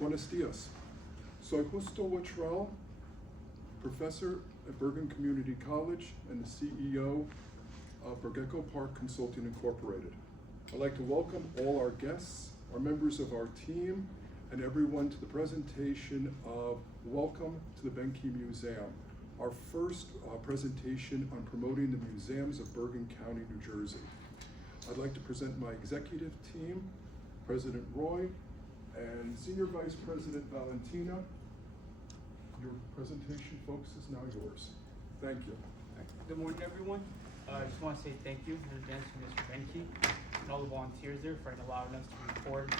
Buenos dias. Soy Justo Wittrell, professor at Bergen Community College and the CEO of Bergecco-Parc Consulting Incorporated. I'd like to welcome all our guests, our members of our team, and everyone to the presentation of Welcome to the Behnke Museum, our first presentation on promoting the museums of Bergen County, New Jersey. I'd like to present my executive team, President Roy, and Senior Vice President Valentina. Your presentation, folks, is now yours. Thank you. Good morning, everyone. I just want to say thank you in advance to Mr. Behnke and all the volunteers there for allowing us to record,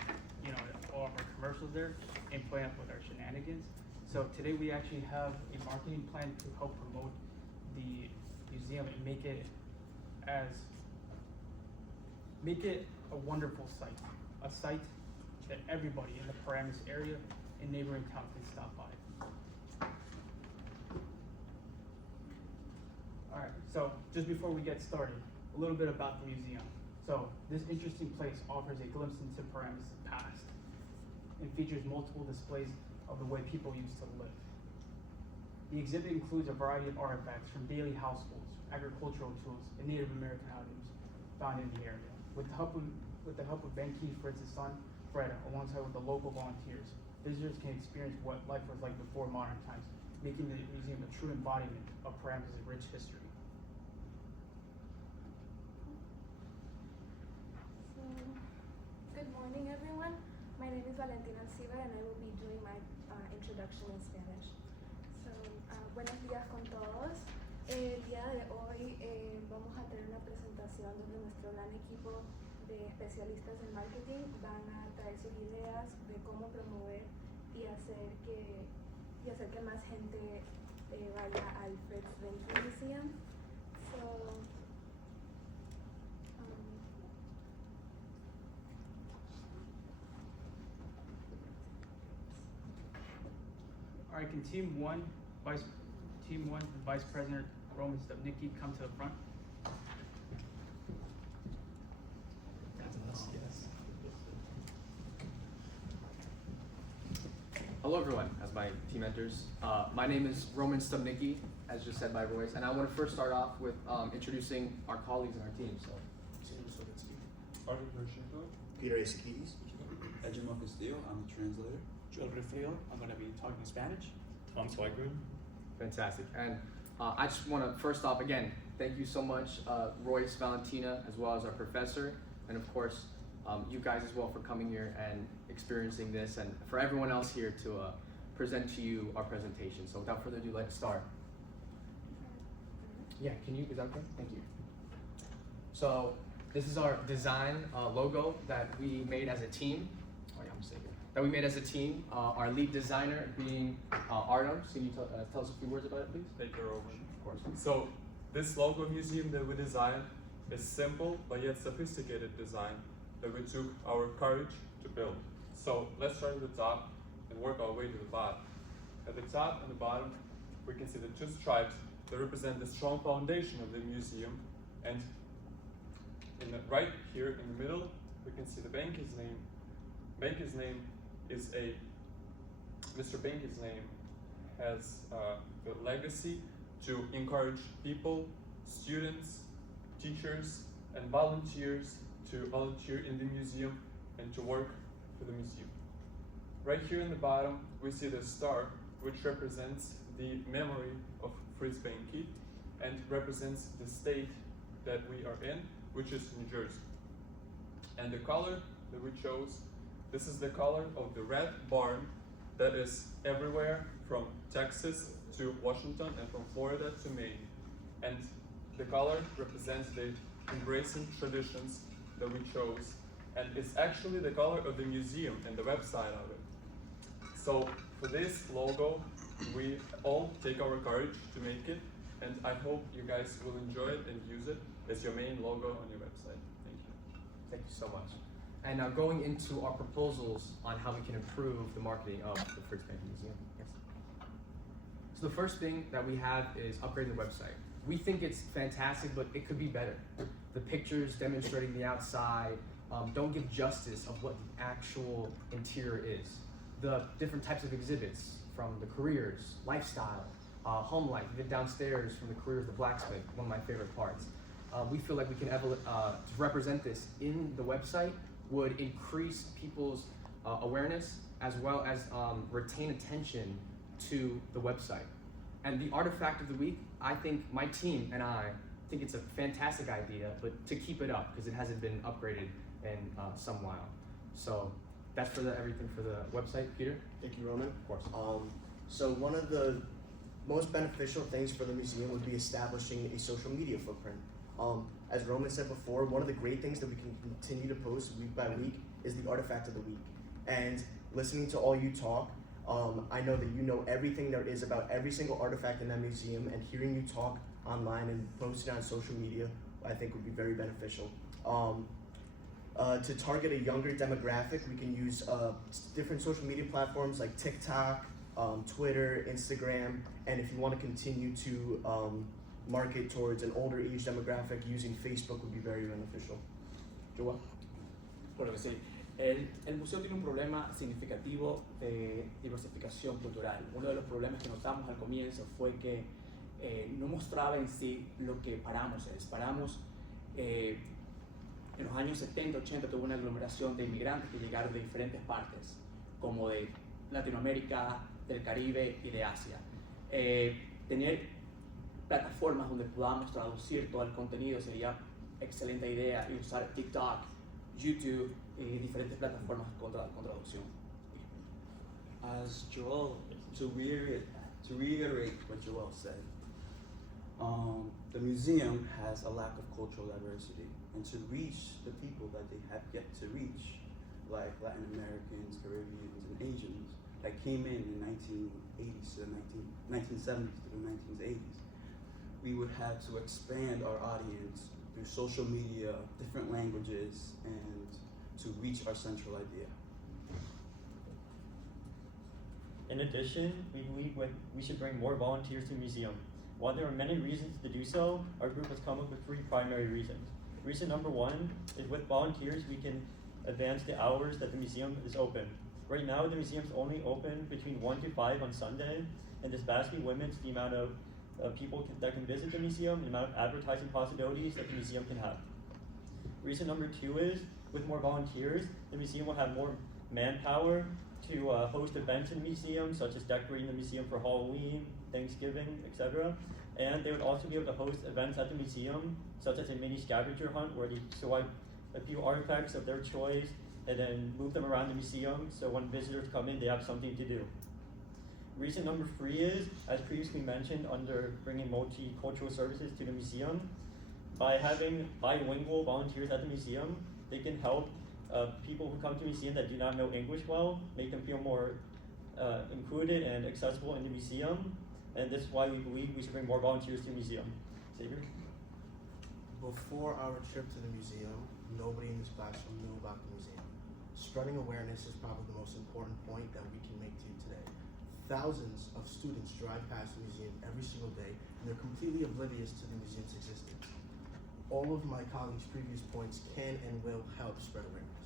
all of our commercials there and playing up with our shenanigans. So today we actually have a marketing plan to help promote the museum and make it a wonderful site, a site that everybody in the Paramus area and neighboring towns can stop by. Alright, so just before we get started, a little bit about the museum. So this interesting place offers a glimpse into Paramus' past and features multiple displays of the way people used to live. The exhibit includes a variety of artifacts from daily households, agricultural tools, and Native American items found in the area. With the help of Behnke, Fritz's son, Fred, alongside with the local volunteers, visitors can experience what life was like before modern times, making the museum a true embodiment of Paramus' rich history. So, good morning, everyone. My name is Valentina and I will be doing my introduction in Spanish. So, buenos días con todos. El día de hoy vamos a tener una presentación donde nuestro gran equipo de especialistas en marketing van a traer sus ideas de cómo promover y hacer que más gente vaya al Fritz Behnke Museum. So, Alright, can Team 1, Vice President Roman Stupnicki come to the front? Hello everyone, as my team enters. My name is Roman Stupnicki, as just said by Royce, and I want to first start off with introducing our colleagues and our team. So, Peter Esquiz. Ejimo Castillo, I'm the translator. Joel Refrio, I'm going to be talking Spanish. Tom Swigert. Fantastic. And I just want to first off, again, thank you so much, Royce, Valentina, as well as our professor, and of course, you guys as well for coming here and experiencing this, and for everyone else here to present to you our presentation. So without further ado, let's start. Yeah, is that okay? Thank you. So this is our design logo that we made as a team. Oh yeah, I'm saying it. That we made as a team. Our lead designer being Artem. Can you tell us a few words about it, please? Take her over. Of course. So this logo museum that we designed is simple but yet sophisticated design that we took our courage to build. So let's start at the top and work our way to the bottom. At the top and the bottom, we can see the two stripes that represent the strong foundation of the museum, and right here in the middle, we can see the Behnke's name. Behnke's name is Mr. Behnke's name has the legacy to encourage people, students, teachers, and volunteers to volunteer in the museum and to work for the museum. Right here in the bottom, we see the star, which represents the memory of Fritz Behnke and represents the state that we are in, which is New Jersey. And the color that we chose, this is the color of the red barn that is everywhere from Texas to Washington and from Florida to Maine. And the color represents the embracing traditions that we chose, and it's actually the color of the museum and the website of it. So for this logo, we all take our courage to make it, and I hope you guys will enjoy it and use it as your main logo on your website. Thank you. Thank you so much. And now going into our proposals on how we can improve the marketing of the Fritz Behnke Museum. Yes. So the first thing that we have is upgrading the website. We think it's fantastic, but it could be better. The pictures demonstrating the outside don't give justice of what the actual interior is. the different types of exhibits, from the careers, lifestyle, home life, even downstairs from the career of the blacksmith, one of my favorite parts. We feel like we can to represent this in the website would increase people's awareness as well as retain attention to the website. And the artifact of the week, I think my team and I think it's a fantastic idea, but to keep it up because it hasn't been upgraded in some while. So that's for everything for the website. Peter? Thank you, Roman. Of course. So one of the most beneficial things for the museum would be establishing a social media footprint. As Roman said before, one of the great things that we can continue to post week by week is the artifact of the week. And listening to all you talk, I know that you know everything there is about every single artifact in that museum, and hearing you talk online and post it on social media, I think would be very beneficial. To target a younger demographic, we can use different social media platforms like TikTok, Twitter, Instagram, and if you want to continue to market towards an older age demographic, using Facebook would be very beneficial. Joel? Claro que sí. El museo tiene un problema significativo de diversificación cultural. Uno de los problemas que notamos al comienzo fue que no mostraba en sí lo que Paramus es. Paramus en los años 70, 80 tuvo una aglomeración de inmigrantes que llegaron de diferentes partes, como de Latinoamérica, del Caribe y de Asia. Tener plataformas donde podamos traducir todo el contenido sería excelente idea, y usar TikTok, YouTube y diferentes plataformas con traducción. As Joel, to reiterate what Joel said, the museum has a lack of cultural diversity, and to reach the people that they have yet to reach, like Latin Americans, Caribbeans, and Asians, that came in the 1980s to the 1970s to the 1980s, we would have to expand our audience through social media, different languages, and to reach our central idea. In addition, we believe we should bring more volunteers to the museum. While there are many reasons to do so, our group has come up with 3 primary reasons. Reason number 1 is with volunteers we can advance the hours that the museum is open. Right now the museum is only open between 1 to 5 on Sunday, and this vastly limits the amount of people that can visit the museum, the amount of advertising possibilities that the museum can have. Reason number 2 is, with more volunteers, the museum will have more manpower to host events in the museum, such as decorating the museum for Halloween, Thanksgiving, etc. And they would also be able to host events at the museum, such as a mini scavenger hunt, where they select a few artifacts of their choice and then move them around the museum, so when visitors come in, they have something to do. Reason number 3 is, as previously mentioned, under bringing multicultural services to the museum, by having bilingual volunteers at the museum, they can help people who come to the museum that do not know English well, make them feel more included and accessible in the museum, and this is why we believe we should bring more volunteers to the museum. Xavier? Before our trip to the museum, nobody in this classroom knew about the museum. Spreading awareness is probably the most important point that we can make to you today. Thousands of students drive past the museum every single day, and they're completely oblivious to the museum's existence. All of my colleagues' previous points can and will help spread awareness.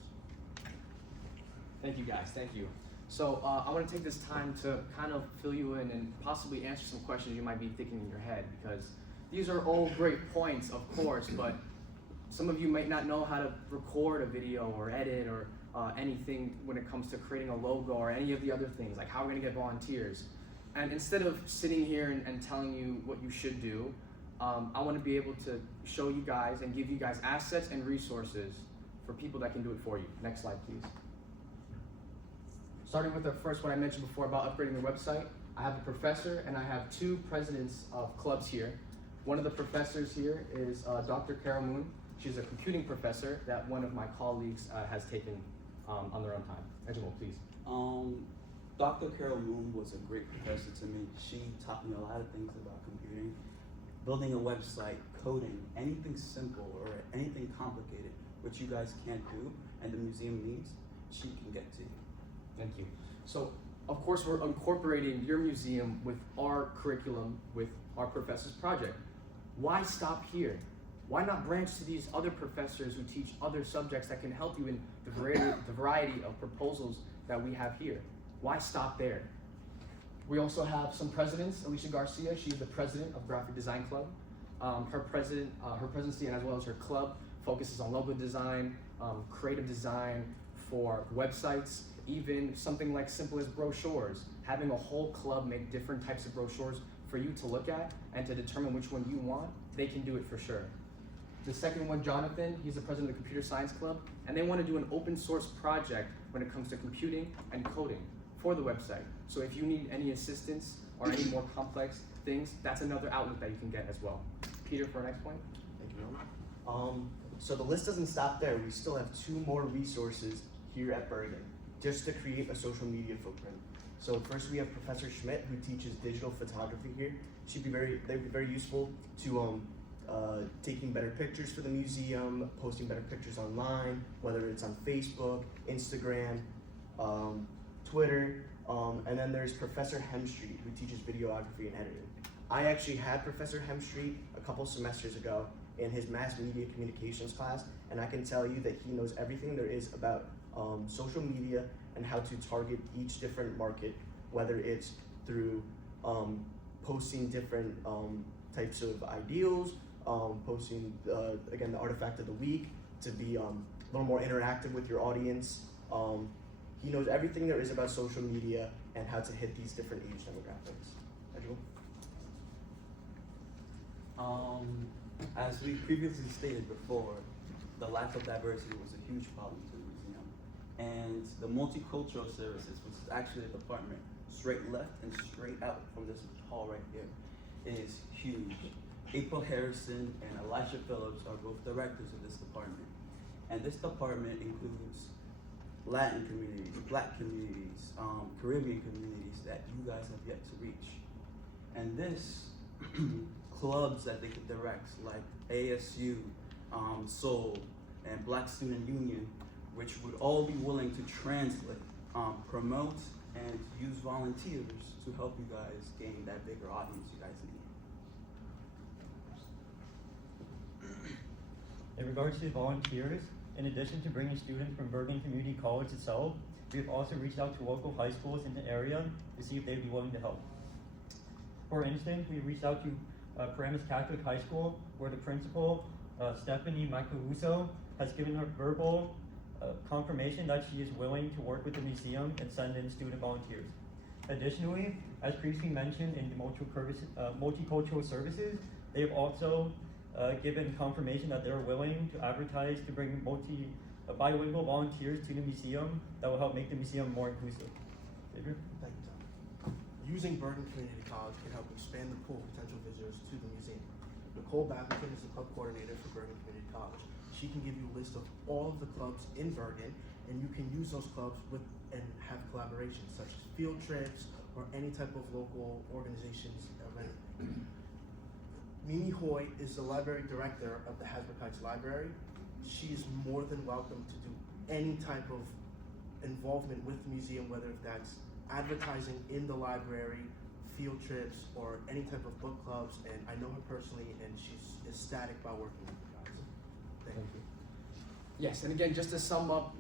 Thank you guys, thank you. So I want to take this time to kind of fill you in and possibly answer some questions you might be thinking in your head, because these are all great points, of course, but some of you might not know how to record a video or edit or anything when it comes to creating a logo or any of the other things, like how we're going to get volunteers. And instead of sitting here and telling you what you should do, I want to be able to show you guys and give you guys assets and resources for people that can do it for you. Next slide, please. Starting with the first one I mentioned before about upgrading the website, I have a professor and I have 2 presidents of clubs here. One of the professors here is Dr. Carol Moon. She's a computing professor that one of my colleagues has taken on their own time. Ejimo, please. Dr. Carol Moon was a great professor to me. She taught me a lot of things about computing, building a website, coding, anything simple or anything complicated, which you guys can't do and the museum needs, she can get to you. Thank you. So, of course, we're incorporating your museum with our curriculum, with our professor's project. Why stop here? Why not branch to these other professors who teach other subjects that can help you in the variety of proposals that we have here? why stop there? We also have some presidents. Alicia Garcia, she's the president of Graphic Design Club. Her presidency as well as her club focuses on logo design, creative design for websites, even something like simple as brochures. Having a whole club make different types of brochures for you to look at and to determine which one you want, they can do it for sure. The second one, Jonathan, he's the president of the Computer Science Club, and they want to do an open source project when it comes to computing and coding for the website. So if you need any assistance or any more complex things, that's another outlet that you can get as well. Peter, for our next point. Thank you, Roman. So the list doesn't stop there. We still have 2 more resources here at Bergen, just to create a social media footprint. So first we have Professor Schmidt, who teaches digital photography here. They'd be very useful to taking better pictures for the museum, posting better pictures online, whether it's on Facebook, Instagram, Twitter, and then there's Professor Hemstreet, who teaches videography and editing. I actually had Professor Hemstreet a couple semesters ago in his mass media communications class, and I can tell you that he knows everything there is about social media and how to target each different market, whether it's through posting different types of ideals, posting, again, the artifact of the week to be a little more interactive with your audience. He knows everything there is about social media and how to hit these different age demographics. Edgewell? As we previously stated before, the lack of diversity was a huge problem to the museum. And the multicultural services, which is actually a department straight left and straight out from this hall right here, is huge. April Harrison and Elisha Phillips are both directors of this department. And this department includes Latin communities, Black communities, Caribbean communities that you guys have yet to reach. And this clubs that they could direct, like ASU, Soul, and Black Student Union, which would all be willing to translate, promote, and use volunteers to help you guys gain that bigger audience you guys need. In regards to volunteers, in addition to bringing students from Bergen Community College itself, we have also reached out to local high schools in the area to see if they'd be willing to help. For instance, we reached out to Paramus Catholic High School, where the principal, Stephanie Macaluso, has given her verbal confirmation that she is willing to work with the museum and send in student volunteers. Additionally, as previously mentioned in the multicultural services, they have also given confirmation that they're willing to advertise to bring bilingual volunteers to the museum that will help make the museum more inclusive. Xavier? Thank you, Tom. Using Bergen Community College can help expand the pool of potential visitors to the museum. Nicole Babington is the club coordinator for Bergen Community College. She can give you a list of all of the clubs in Bergen, and you can use those clubs and have collaborations such as field trips or any type of local organizations event. Mimi Hoy is the library director of the Hasbrook Heights Library. She is more than welcome to do any type of involvement with the museum, whether that's advertising in the library, field trips, or any type of book clubs, and I know her personally, and she's ecstatic about working with you guys. Thank you. Yes, and again, just to sum up,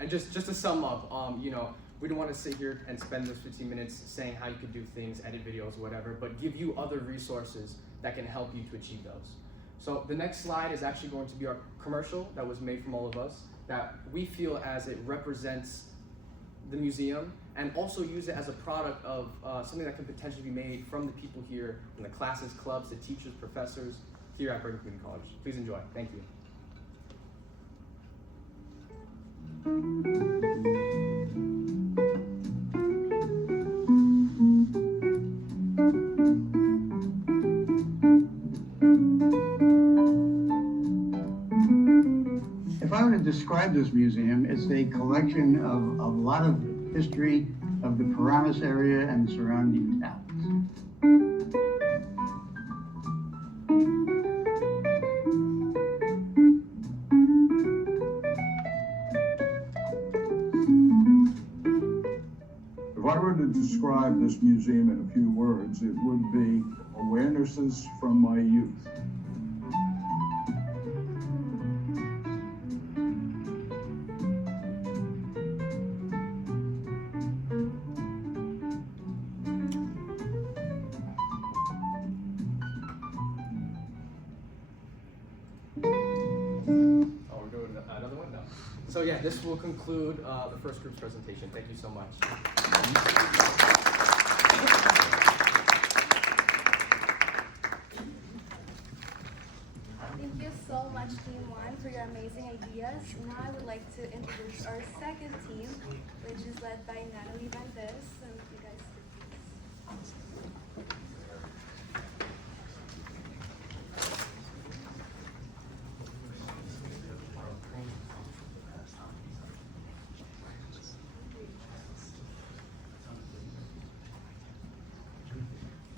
and just to sum up, we don't want to sit here and spend those 15 minutes saying how you could do things, edit videos, whatever, but give you other resources that can help you to achieve those. So the next slide is actually going to be our commercial that was made from all of us, that we feel as it represents the museum, and also use it as a product of something that can potentially be made from the people here, from the classes, clubs, the teachers, professors here at Bergen Community College. Please enjoy. Thank you. If I were to describe this museum, it's a collection of a lot of history of the Paramus area and surrounding towns. If I were to describe this museum in a few words, it would be awarenesses from my youth. one? No. So yeah, this will conclude the first group's presentation. Thank you so much. Thank you so much, Team 1, for your amazing ideas. Now I would like to introduce our second team, which is led by Natalie Valdez. So if you guys could please.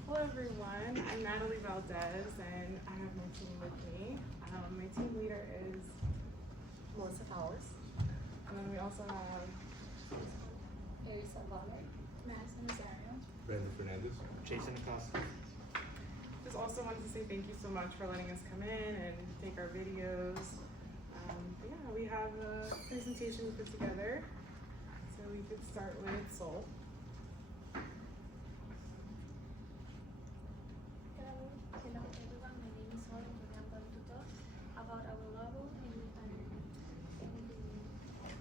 Hello everyone, I'm Natalie Valdez and I have my team with me. My team leader is Melissa Powers. And then we also have Erisa Valor, Madison Rosario. Brandon Fernandez. Jason Acosta. just also wanted to say thank you so much for letting us come in and take our videos. But yeah, we have a presentation put together. So we could start with Soul. Hello everyone, my name is Sol and today I'm going to talk about our logo and the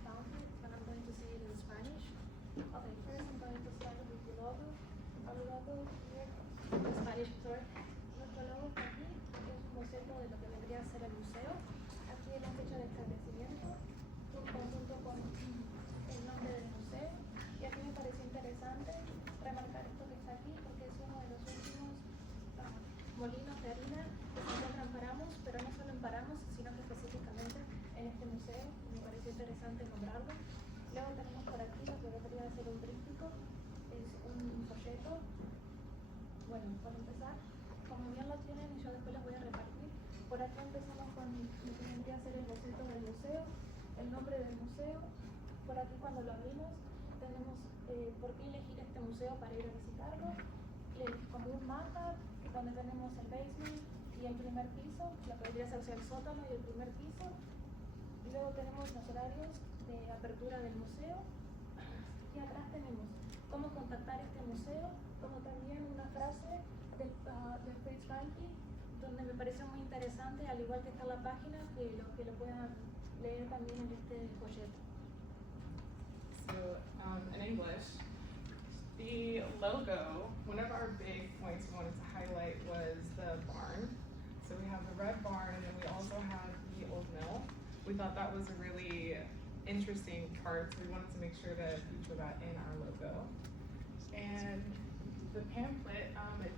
founder, but I'm going to say it in Spanish. Okay, first I'm going to start with the logo. Our logo here, the Spanish tour. Nuestro logo está aquí, es un boceto de lo que vendría a ser el museo. Aquí es la fecha de establecimiento, junto con el nombre del museo. Y aquí me pareció interesante remarcar esto que está aquí porque es uno de los últimos molinos de harina que se encuentran en Paramus, pero no solo en Paramus, sino que específicamente en este museo. Me pareció interesante nombrarlo. Luego tenemos por aquí lo que debería ser un tríptico, es un folleto. Bueno, para empezar, como bien lo tienen y yo después les voy a repartir, por aquí empezamos con lo que vendría a ser el boceto del museo, el nombre del museo. Por aquí cuando lo abrimos tenemos por qué elegir este museo para ir a visitarlo, como un mapa donde tenemos el basement y el primer piso, lo que vendría a ser el sótano y el primer piso. Y luego tenemos los horarios de apertura del museo. Y atrás tenemos cómo contactar este museo, como también una frase de Fritz Behnke, donde me pareció muy interesante, al igual que está en la página, que lo puedan leer también en este folleto. So, in English, the logo, one of our big points we wanted to highlight was the barn. So we have the red barn and then we also have the old mill. We thought that was a really interesting part, so we wanted to make sure to feature that in our logo. And the pamphlet,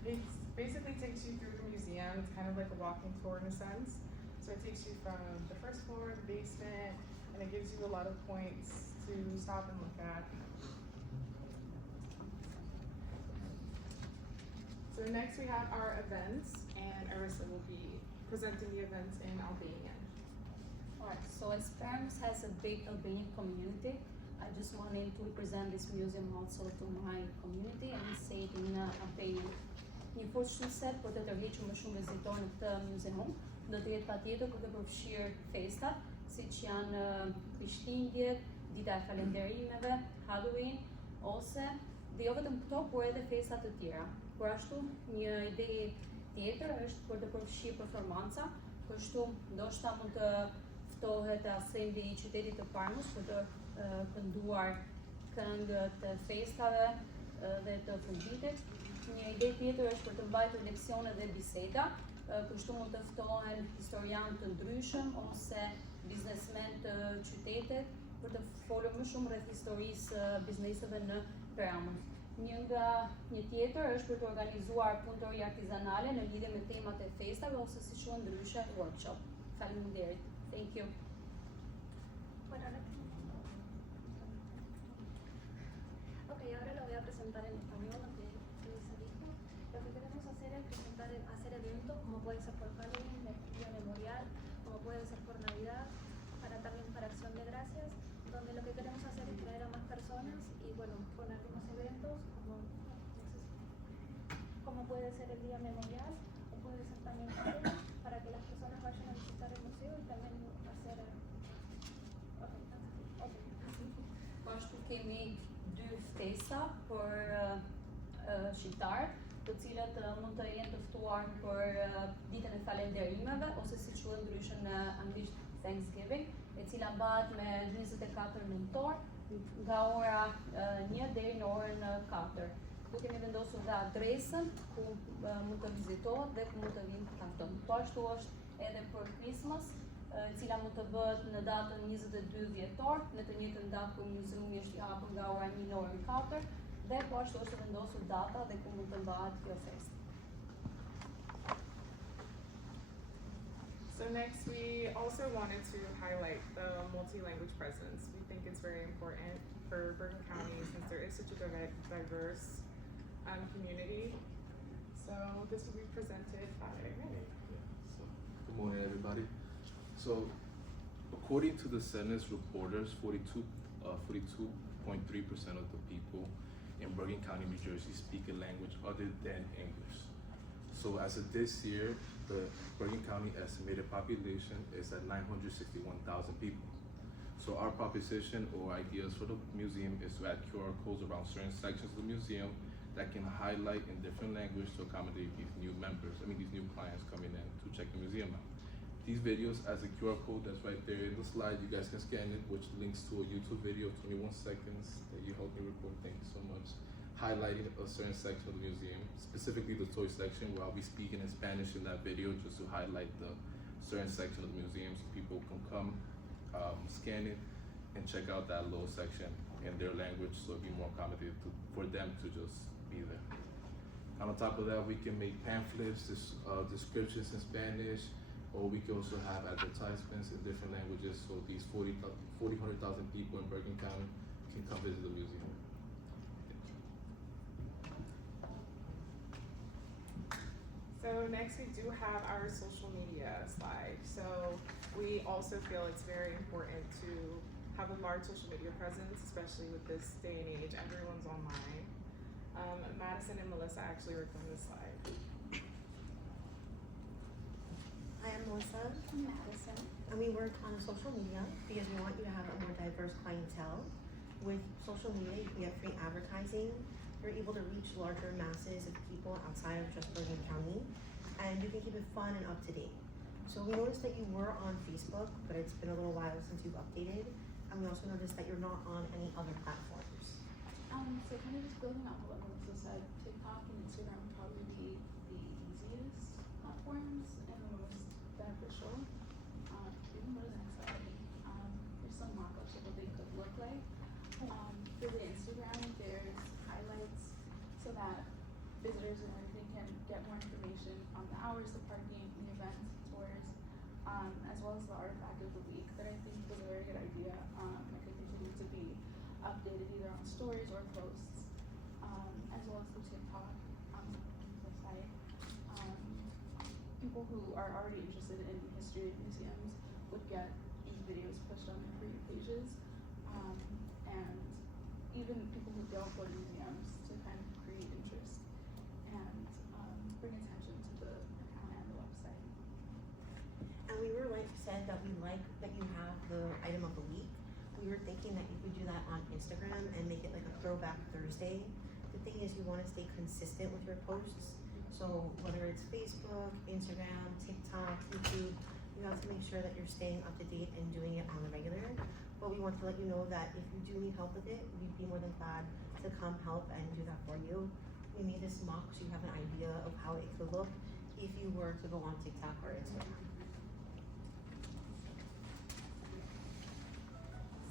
it basically takes you through the museum. It's kind of like a walking tour in a sense. So it takes you from the first floor, the basement, and it gives you a lot of points to stop and look at. So next we have our events, and Arissa will be presenting the events in Albanian. Alright, so as Paramus has a big Albanian community, I just wanted to present this museum also to my community and say it in Albanian. Një fushëse për të tërhequr më shumë vizitorë në këtë muzeum, do të jetë patjetër për të përfshirë festat, siç janë Krishtlindjet, Dita e Falënderimeve, Halloween, ose dhe jo vetëm këto, por edhe festa të tjera. Por ashtu, një ide tjetër është për të përfshirë performanca, kështu ndoshta mund të ftohet asembli I qytetit të Paramus për të kënduar këngë të festave dhe të fundvitit. Një ide tjetër është për të mbajtur leksione dhe biseda, kështu mund të ftohen historianë të ndryshëm ose biznesmen të qytetit për të folur më shumë rreth historisë bizneseve në Paramus. Një tjetër është për të organizuar punëtori artizanale në lidhje me temat e festave ose si quhen ndryshe workshop. Faleminderit. Thank you. Ok, ahora lo voy a presentar en español, lo que se dijo. Lo que queremos hacer es hacer eventos, como puede ser por Halloween, el Día Memorial, como puede ser por Navidad, también para Acción de Gracias, donde lo que queremos hacer es traer a más personas y bueno, con algunos eventos, como puede ser el Día Memorial, o puede ser también Halloween, para que las personas vayan a visitar el museo y también hacer... Ashtu kemi dy ftesa për shqiptarët, të cilët mund të jenë të ftuar për ditën e falënderimeve ose si quhet ndryshe në anglisht Thanksgiving. e cila mbahet me 24 nëntor nga ora 1 deri në orën 4. Tu kemi vendosur dhe adresën ku mund të vizitohet dhe ku mund të vinë të taktojnë. Po ashtu është edhe për Christmas, e cila mund të bëhet në datën 22 dhjetor, në të njëjtën datë ku muzeumi është i hapur nga ora 1 në orën 4, dhe po ashtu është vendosur data dhe ku mund të mbahet kjo festë. So next, we also wanted to highlight the multi-language presence. We think it's very important for Bergen County since there is such a diverse community. So this will be presented by Good morning, everybody. So, according to the census reporters, 42.3% of the people in Bergen County, New Jersey, speak a language other than English. So, as of this year, the Bergen County estimated population is at 961,000 people. So, our proposition or ideas for the museum is to add QR codes around certain sections of the museum that can highlight in different language to accommodate these new these new clients coming in to check the museum out. These videos as a QR code that's right there in the slide, you guys can scan it, which links to a YouTube video of 21 seconds that you helped me record, thank you so much, highlighting a certain section of the museum, specifically the toy section, where I'll be speaking in Spanish in that video just to highlight the certain section of the museum so people can come, scan it, and check out that little section in their language so it'll be more accommodated for them to just be there. And on top of that, we can make pamphlets, descriptions in Spanish, or we can also have advertisements in different languages so these 100,000 people in Bergen County can come visit the museum. So next we do have our social media slide. So we also feel it's very important to have a large social media presence, especially with this day and age. Everyone's online. Madison and Melissa actually worked on this slide. Hi, I'm Melissa. I'm Madison. And we work on social media because we want you to have a more diverse clientele. With social media, you can get free advertising. You're able to reach larger masses of people outside of just Bergen County. And you can keep it fun and up to date. So we noticed that you were on Facebook, but it's been a little while since you've updated. And we also noticed that you're not on any other platforms. So kind of just building off of what Melissa said, TikTok and Instagram would probably be the easiest platforms and the most beneficial. We can go to the next slide. There's some mock-ups of what they could look like. For the Instagram, there's highlights so that visitors and everything can get more information on the hours, the parking, the events, tours, as well as the artifact of the week that I think was a very good idea. I think they should need to be updated either on stories or posts, as well as through TikTok on the site. People who are already interested in history of museums would get videos pushed on their For You pages, and even people who don't go to museums to kind of create interest and bring attention to the account and the website. And we were said that we like that you have the item of the week. We were thinking that you could do that on Instagram and make it like a throwback Thursday. The thing is, you want to stay consistent with your posts. So whether it's Facebook, Instagram, TikTok, YouTube, you have to make sure that you're staying up to date and doing it on the regular. But we want to let you know that if you do need help with it, we'd be more than glad to come help and do that for you. We made this mock so you have an idea of how it could look if you were to go on TikTok or Instagram.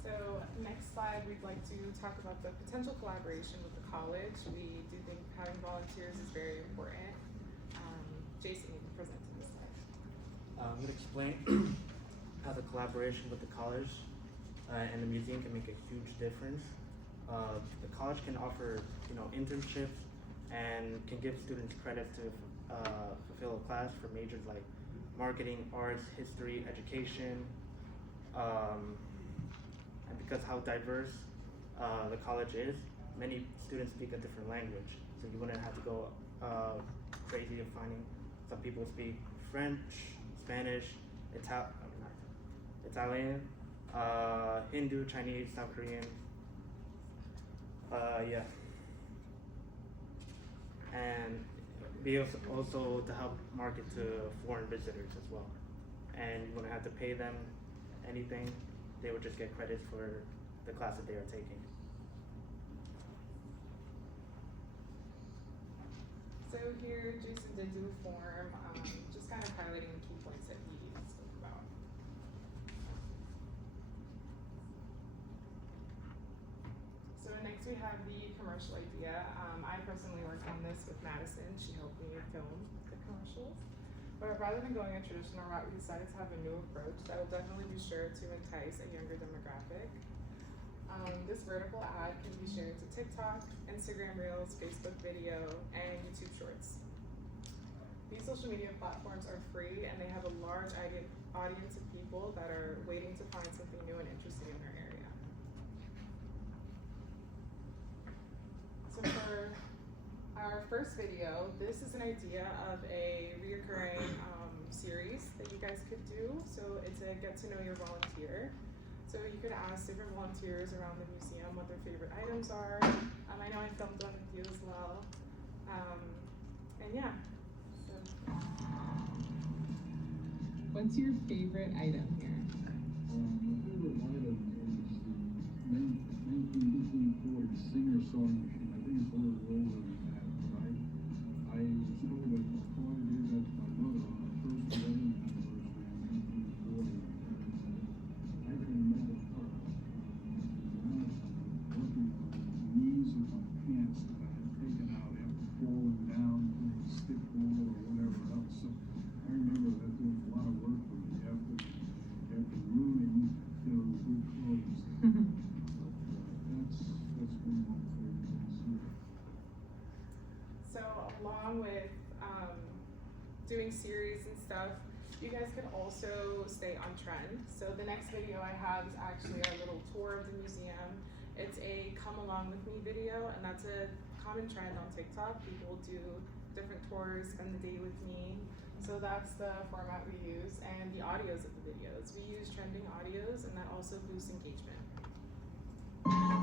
So next slide, we'd like to talk about the potential collaboration with the college. We do think having volunteers is very important. Jason, you can present to this slide. I'm going to explain how the collaboration with the college and the museum can make a huge difference. The college can offer, internships and can give students credit to fulfill a class for majors like marketing, arts, history, education. And because how diverse the college is, many students speak a different language. So you wouldn't have to go crazy of finding some people speak French, Spanish, Italian, Hindu, Chinese, South Korean. Yeah. And be also to help market to foreign visitors as well. And you wouldn't have to pay them anything. they would just get credits for the class that they are taking. So here, Jason did do a form, just kind of highlighting the key points that he spoke about. So next we have the commercial idea. I personally worked on this with Madison. She helped me film the commercials. But rather than going a traditional route, we decided to have a new approach that will definitely be sure to entice a younger demographic. This vertical ad can be shared to TikTok, Instagram Reels, Facebook video, and YouTube Shorts. These social media platforms are free and they have a large audience of people that are waiting to find something new and interesting in their area. So for our first video, this is an idea of a reoccurring series that you guys could do. So it's a get to know your volunteer. So you could ask different volunteers around the museum what their favorite items are. I know I filmed one with you as well. And yeah. So. What's your favorite item here? My favorite item is the 1940 singer-song machine. I think it's a little older than that, but I was told that Claudia gave that to my mother on our first wedding anniversary in 1940. I can remember her. Working on the knees of my pants that I had taken out after falling down doing stickball or whatever else. So I remember that doing a lot of work for me after ruining, the good clothes. That's one of my favorite things here. So along with doing series and stuff, you guys can also stay on trend. So the next video I have is actually our little tour of the museum. It's a come along with me video, and that's a common trend on TikTok. People do different tours, spend the day with me. So that's the format we use, and the audios of the videos. We use trending audios, and that also boosts engagement.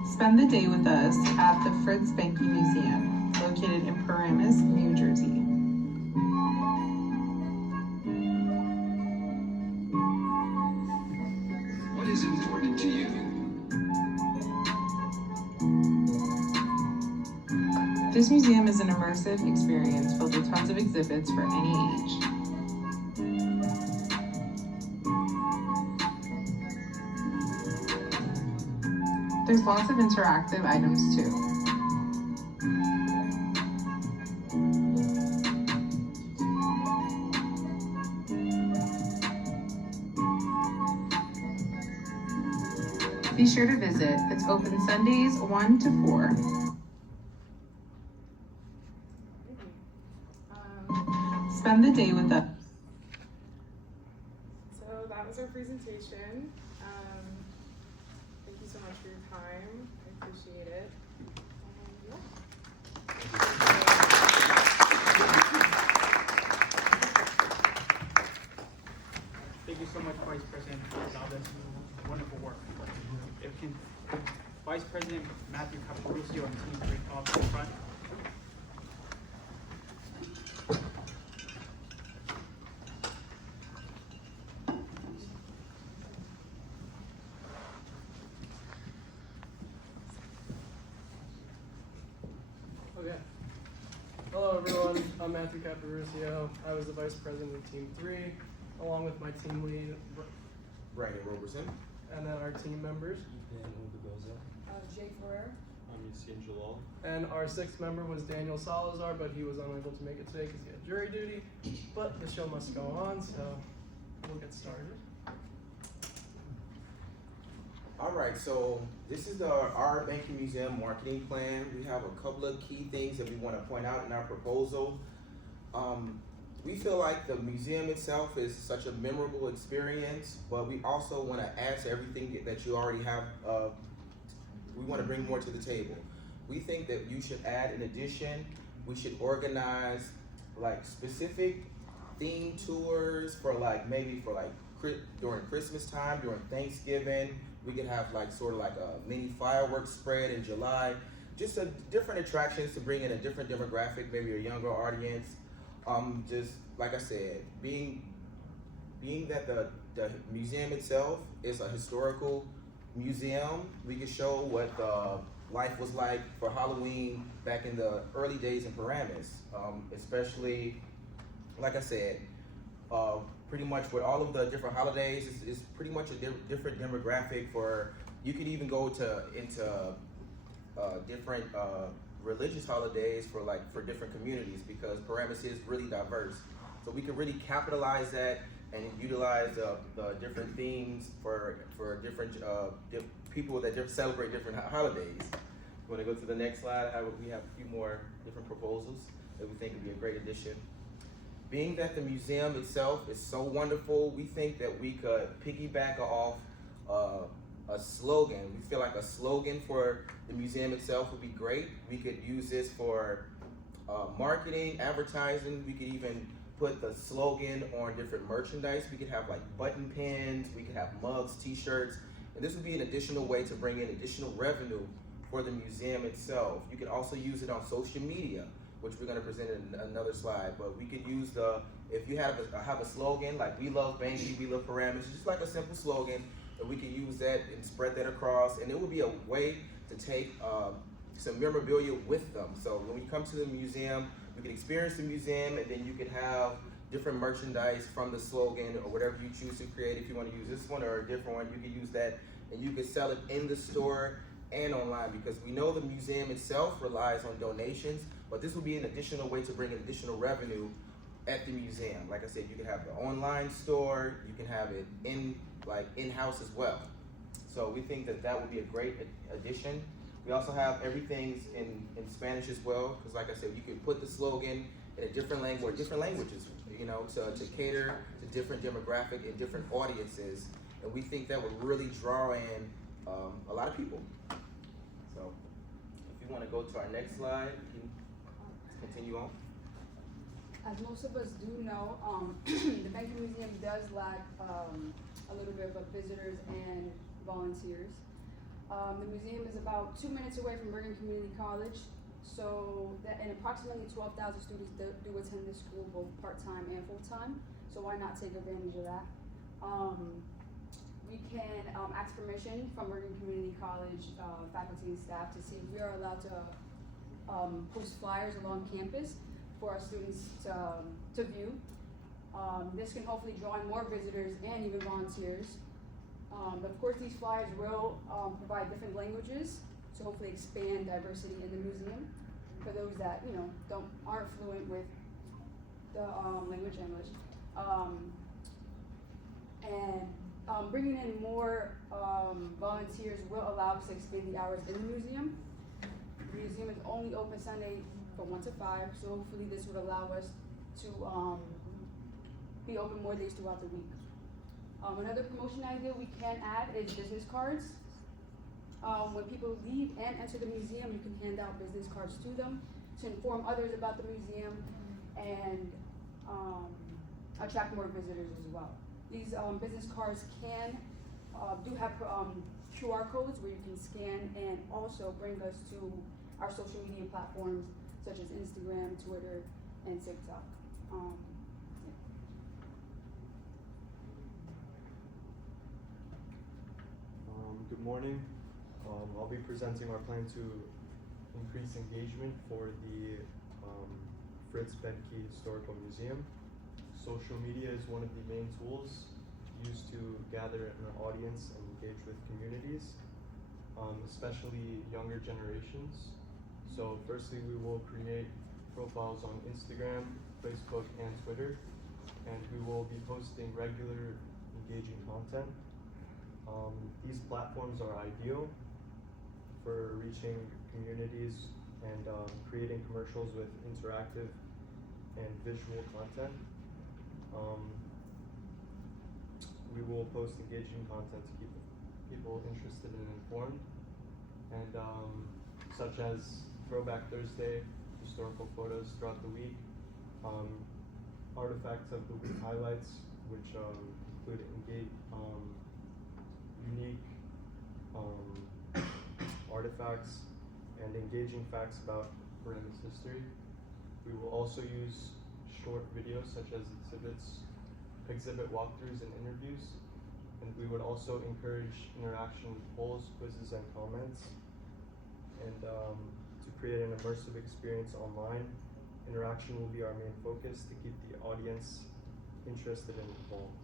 Spend the day with us at the Fritz Behnke Museum, located in Paramus, New Jersey. What is important to you? This museum is an immersive experience filled with tons of exhibits for any age. There's lots of interactive items too. Be sure to visit. It's open Sundays 1 to 4. Spend the day with us. So that was our presentation. Thank you so much for your time. I appreciate it. Thank you so much, Vice President, for all this wonderful work. If can Vice President Matthew Caporusio and Team 3 come up to the front. Okay. Hello everyone, I'm Matthew Caporusio. I was the Vice President of Team 3, along with my team lead, Brandon Roberson. and then our team members. Jay Ferrer. I'm Yassine Jalal. And our sixth member was Daniel Salazar, but he was unable to make it today because he had jury duty. But the show must go on, so we'll get started. All right, so this is our Behnke Museum marketing plan. We have a couple of key things that we want to point out in our proposal. We feel like the museum itself is such a memorable experience, but we also want to add to everything that you already have. We want to bring more to the table. We think that you should add, in addition, we should organize like specific theme tours for during Christmas time, during Thanksgiving. We could have like sort of like a mini fireworks spread in July. Just different attractions to bring in a different demographic, maybe a younger audience. Just like I said, being that the the museum itself is a historical museum. We can show what life was like for Halloween back in the early days in Paramus, especially, like I said, pretty much with all of the different holidays, it's pretty much a different demographic for, you could even go into different religious holidays for different communities, because Paramus is really diverse. So we can really capitalize that and utilize the different themes for different people that celebrate different holidays. You want to go to the next slide? We have a few more different proposals that we think would be a great addition. Being that the museum itself is so wonderful, we think that we could piggyback off a slogan. We feel like a slogan for the museum itself would be great. We could use this for marketing, advertising. We could even put the slogan on different merchandise. We could have like button pins, we could have mugs, t-shirts, and this would be an additional way to bring in additional revenue for the museum itself. You could also use it on social media, which we're going to present in another slide, but we could use if you have a slogan like "We love Behnke, we love Paramus," just like a simple slogan, and we can use that and spread that across, and it would be a way to take some memorabilia with them. So when we come to the museum, you can experience the museum, and then you can have different merchandise from the slogan or whatever you choose to create. If you want to use this one or a different one, you can use that, and you can sell it in the store and online, because we know the museum itself relies on donations, but this will be an additional way to bring in additional revenue at the museum. Like I said, you can have the online store, you can have it in-house as well. So we think that would be a great addition. We also have everything's in Spanish as well, because like I said, you could put the slogan in a different language, different languages, to cater to different demographic and different audiences. And we think that would really draw in a lot of people. So if you want to go to our next slide, you can continue on. As most of us do know, the Bergen Museum does lack a little bit of visitors and volunteers. The museum is about 2 minutes away from Bergen Community College, and approximately 12,000 students do attend this school, both part-time and full-time, so why not take advantage of that? We can ask permission from Bergen Community College faculty and staff to see if we are allowed to post flyers along campus for our students to view. This can hopefully draw in more visitors and even volunteers. But of course, these flyers will provide different languages to hopefully expand diversity in the museum for those that aren't fluent with the language English. Bringing in more volunteers will allow us to expand the hours in the museum. The museum is only open Sunday from 1 to 5, so hopefully this would allow us to be open more days throughout the week. Another promotion idea we can add is business cards. When people leave and enter the museum, you can hand out business cards to them to inform others about the museum and attract more visitors as well. These business cards do have QR codes where you can scan and also bring us to our social media platforms such as Instagram, Twitter, and TikTok. Good morning. I'll be presenting our plan to increase engagement for the Fritz Behnke Historical Museum. Social media is one of the main tools used to gather an audience and engage with communities, especially younger generations. So firstly, we will create profiles on Instagram, Facebook, and Twitter, and we will be posting regular engaging content. These platforms are ideal for reaching communities and creating commercials with interactive and visual content. We will post engaging content to keep people interested and informed, and such as Throwback Thursday, historical photos throughout the week, artifacts of the week highlights, which include unique artifacts and engaging facts about Paramus history. We will also use short videos such as exhibit walkthroughs and interviews And we would also encourage interaction with polls, quizzes, and comments. And to create an immersive experience online, interaction will be our main focus to keep the audience interested and involved.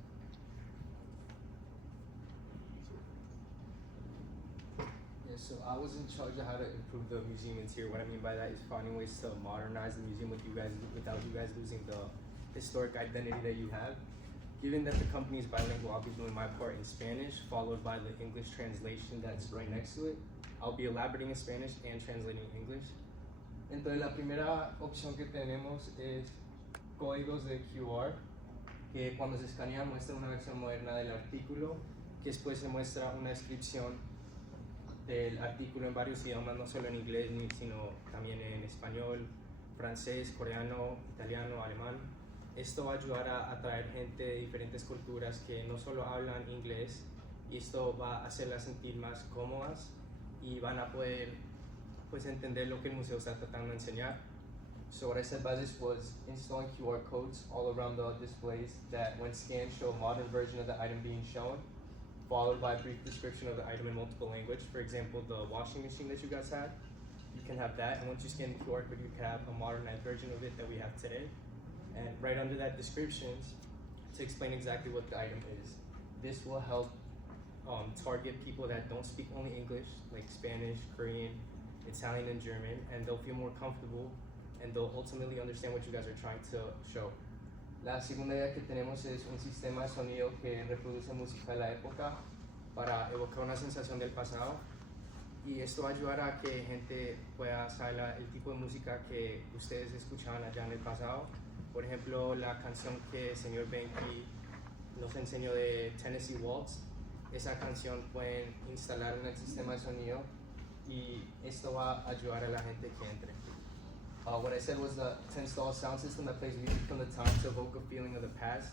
Yeah, so I was in charge of how to improve the museum interior. What I mean by that is finding ways to modernize the museum with you guys without you guys losing the historic identity that you have. Given that the company is bilingual, I'll be doing my part in Spanish, followed by the English translation that's right next to it. I'll be elaborating in Spanish and translating in English. Entonces la primera opción que tenemos es códigos de QR, que cuando se escanean muestra una versión moderna del artículo, que después se muestra una descripción del artículo en varios idiomas, no solo en inglés, sino también en español, francés, coreano, italiano, alemán. Esto va a ayudar a atraer gente de diferentes culturas que no solo hablan inglés, y esto va a hacerlas sentir más cómodas y van a poder pues entender lo que el museo está tratando de enseñar. So what I said by this was installing QR codes all around the displays that when scanned show a modern version of the item being shown, followed by a brief description of the item in multiple language. For example, the washing machine that you guys had, you can have that, and once you scan the QR code, you can have a modernized version of it that we have today. And right under that descriptions, to explain exactly what the item is. This will help target people that don't speak only English, like Spanish, Korean, Italian, and German, and they'll feel more comfortable and they'll ultimately understand what you guys are trying to show. La segunda idea que tenemos es un sistema de sonido que reproduce música de la época para evocar una sensación del pasado, y esto va a ayudar a que gente pueda saber el tipo de música que ustedes escuchaban allá en el pasado. Por ejemplo, la canción que el señor Behnke nos enseñó de Tennessee Waltz, esa canción pueden instalar en el sistema de sonido y esto va a ayudar a la gente que entre. What I said was to install a sound system that plays music from the time to evoke a feeling of the past.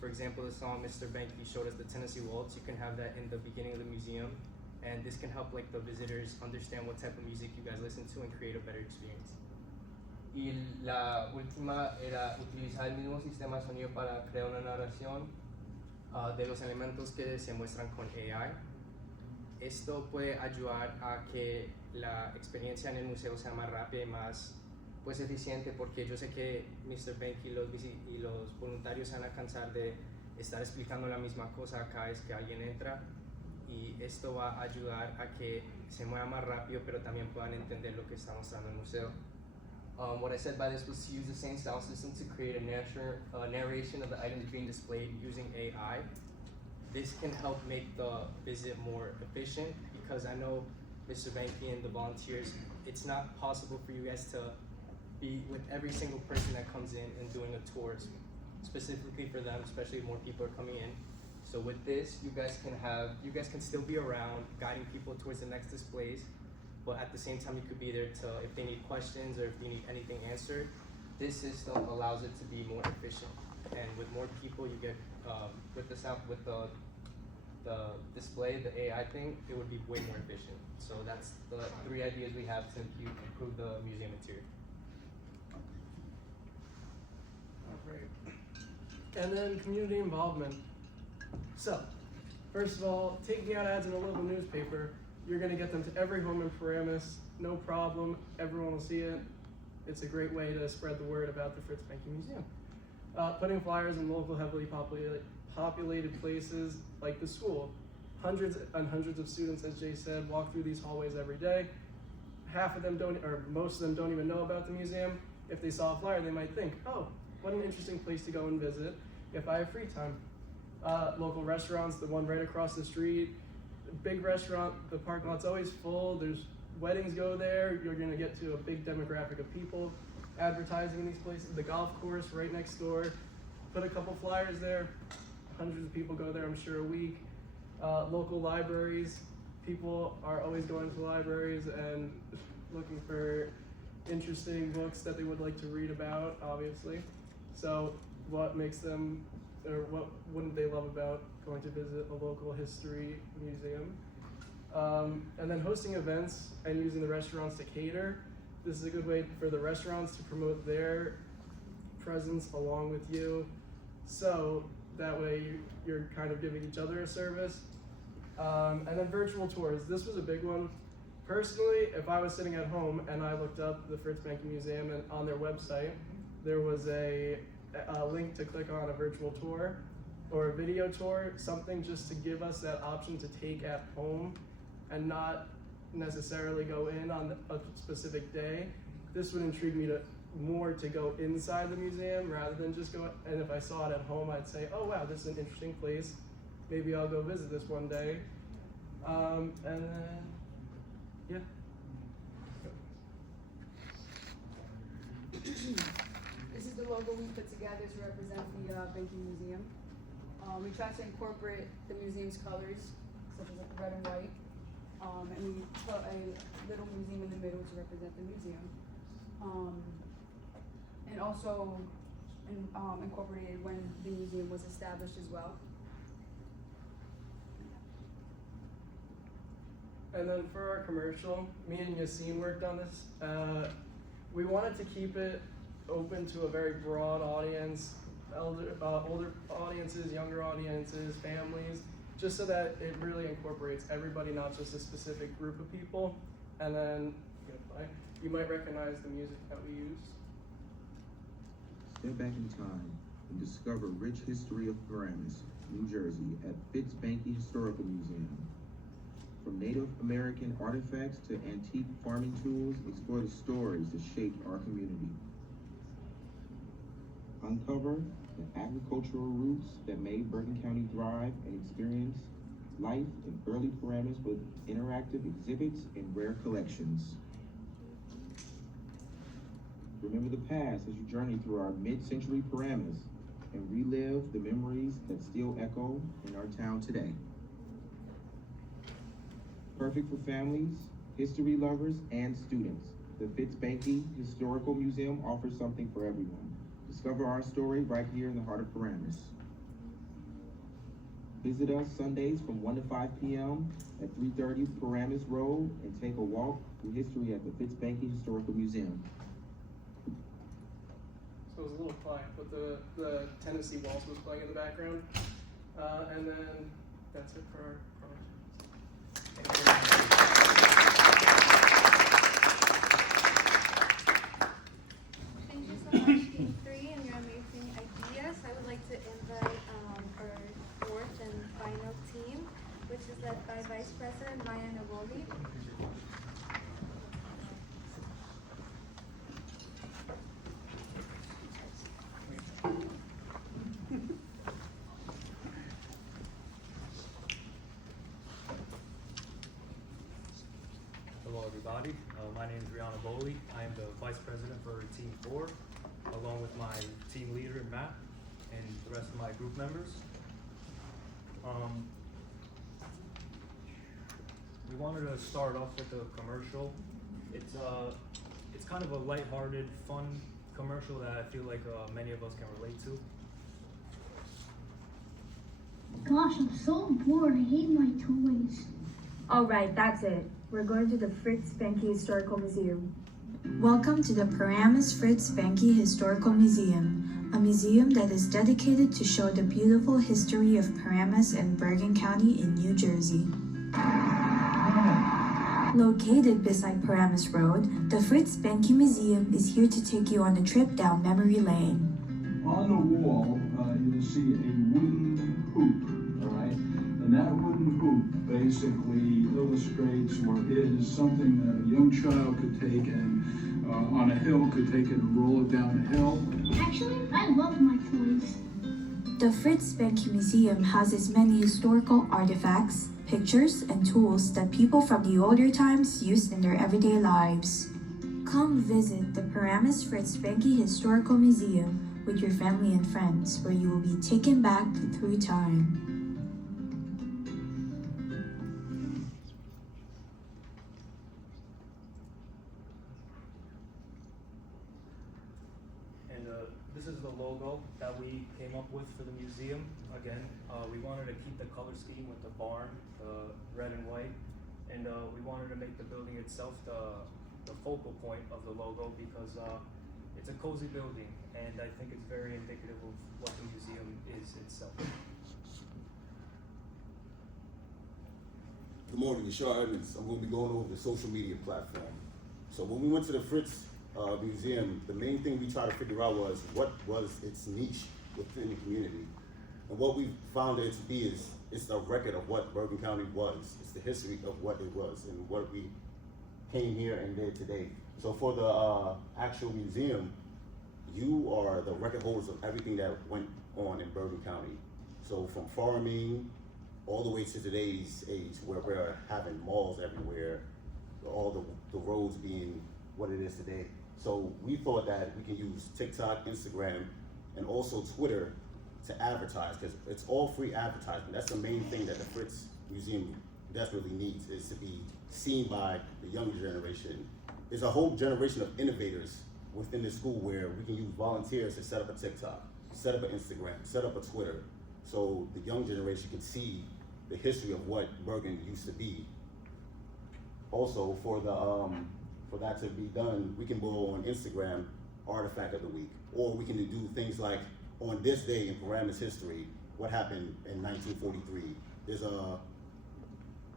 For example, the song Mr. Behnke showed us, the Tennessee Waltz, you can have that in the beginning of the museum, and this can help like the visitors understand what type of music you guys listen to and create a better experience. Y la última era utilizar el mismo sistema de sonido para crear una narración de los elementos que se muestran con AI. Esto puede ayudar a que la experiencia en el museo sea más rápida y más pues eficiente, porque yo sé que Mr. Behnke y los voluntarios se van a cansar de estar explicando la misma cosa cada vez que alguien entra, y esto va a ayudar a que se mueva más rápido pero también puedan entender lo que está mostrando el museo. What I said by this was to use the same sound system to create a narration of the items being displayed using AI. This can help make the visit more efficient, because I know Mr. Behnke and the volunteers, it's not possible for you guys to be with every single person that comes in and doing a tour specifically for them, especially if more people are coming in. So with this, you guys can still be around guiding people towards the next displays, but at the same time you could be there to, if they need questions or if they need anything answered. This system allows it to be more efficient, and with more people you get with the display, the AI thing, it would be way more efficient. So that's the 3 ideas we have to improve the museum interior. Great. And then community involvement. So, first of all, taking out ads in a local newspaper, you're going to get them to every home in Paramus, no problem, everyone will see it. It's a great way to spread the word about the Fritz Behnke Museum. Putting flyers in local heavily populated places like the school. Hundreds and hundreds of students, as Jay said, walk through these hallways every day. Half of them don't, or most of them don't even know about the museum. If they saw a flyer, they might think, oh, what an interesting place to go and visit if I have free time. Local restaurants, the one right across the street, big restaurant, the parking lot's always full, there's weddings go there, you're gonna get to a big demographic of people advertising in these places. The golf course right next door, put a couple flyers there, hundreds of people go there, I'm sure, a week. Local libraries, people are always going to libraries and looking for interesting books that they would like to read about, obviously. So what makes them, or what wouldn't they love about going to visit a local history museum? And then hosting events and using the restaurants to cater. This is a good way for the restaurants to promote their presence along with you. So That way you're kind of giving each other a service. And then virtual tours. This was a big one. Personally, if I was sitting at home and I looked up the Fritz Behnke Museum and on their website, there was a link to click on a virtual tour or a video tour, something just to give us that option to take at home and not necessarily go in on a specific day. This would intrigue me more to go inside the museum rather than just go, and if I saw it at home, I'd say, oh wow, this is an interesting place. Maybe I'll go visit this one day. And then, yeah. This is the logo we put together to represent the Behnke Museum. We try to incorporate the museum's colors, such as like red and white, and we put a little museum in the middle to represent the museum. And also incorporated when the museum was established as well. And then for our commercial, me and Yassine worked on this. We wanted to keep it open to a very broad audience, older audiences, younger audiences, families, just so that it really incorporates everybody, not just a specific group of people. And then you might recognize the music that we used. Step back in time and discover rich history of Paramus, New Jersey at Fritz Behnke Historical Museum. From Native American artifacts to antique farming tools, explore the stories that shaped our community. Uncover the agricultural roots that made Bergen County thrive and experience life in early Paramus with interactive exhibits and rare collections. Remember the past as you journey through our mid-century Paramus and relive the memories that still echo in our town today. Perfect for families, history lovers, and students, the Fritz Behnke Historical Museum offers something for everyone. Discover our story right here in the heart of Paramus. Visit us Sundays from 1 to 5 p.m. at 330 Paramus Road and take a walk through history at the Fritz Behnke Historical Museum. So it was a little quiet, but the Tennessee Waltz was playing in the background. And then that's it for our Thank you so much, Team 3, and your amazing ideas. I would like to invite our fourth and final team, which is led by Vice President Maya Navoli. Hello everybody, my name is Rihanna Bowley. I am the Vice President for Team 4, along with my team leader, Matt, and the rest of my group members. We wanted to start off with a commercial. It's kind of a lighthearted, fun commercial that I feel like many of us can relate to. Gosh, I'm so bored. I hate my toys. Alright, that's it. We're going to the Fritz Behnke Historical Museum. Welcome to the Paramus Fritz Behnke Historical Museum, a museum that is dedicated to show the beautiful history of Paramus and Bergen County in New Jersey. Located beside Paramus Road, the Fritz Behnke Museum is here to take you on a trip down memory lane. On the wall, you'll see a wooden hoop, all right? And that wooden hoop basically illustrates or is something that a young child could take and on a hill, could take it and roll it down a hill. Actually, I love my toys. The Fritz Behnke Museum houses many historical artifacts, pictures, and tools that people from the older times used in their everyday lives. Come visit the Paramus Fritz Behnke Historical Museum with your family and friends, where you will be taken back through time. This is the logo that we came up with for the museum. Again, we wanted to keep the color scheme with the barn, the red and white, and we wanted to make the building itself the focal point of the logo because It's a cozy building, and I think it's very indicative of what the museum is itself. Good morning, Yashar Evans. I'm going to be going over the social media platform. So when we went to the Fritz Museum, the main thing we tried to figure out was what was its niche within the community. And what we found it to be is it's a record of what Bergen County was. It's the history of what it was and what we came here and did today. So for the actual museum, you are the record holders of everything that went on in Bergen County. So from farming all the way to today's age, where we're having malls everywhere, all the roads being what it is today. So we thought that we can use TikTok, Instagram, and also Twitter to advertise, because it's all free advertisement. That's the main thing that the Fritz Museum desperately needs, is to be seen by the younger generation. There's a whole generation of innovators within the school where we can use volunteers to set up a TikTok, set up an Instagram, set up a Twitter, so the young generation can see the history of what Bergen used to be. Also, for that to be done, we can go on Instagram, Artifact of the Week, or we can do things like, on this day in Paramus history, what happened in 1943.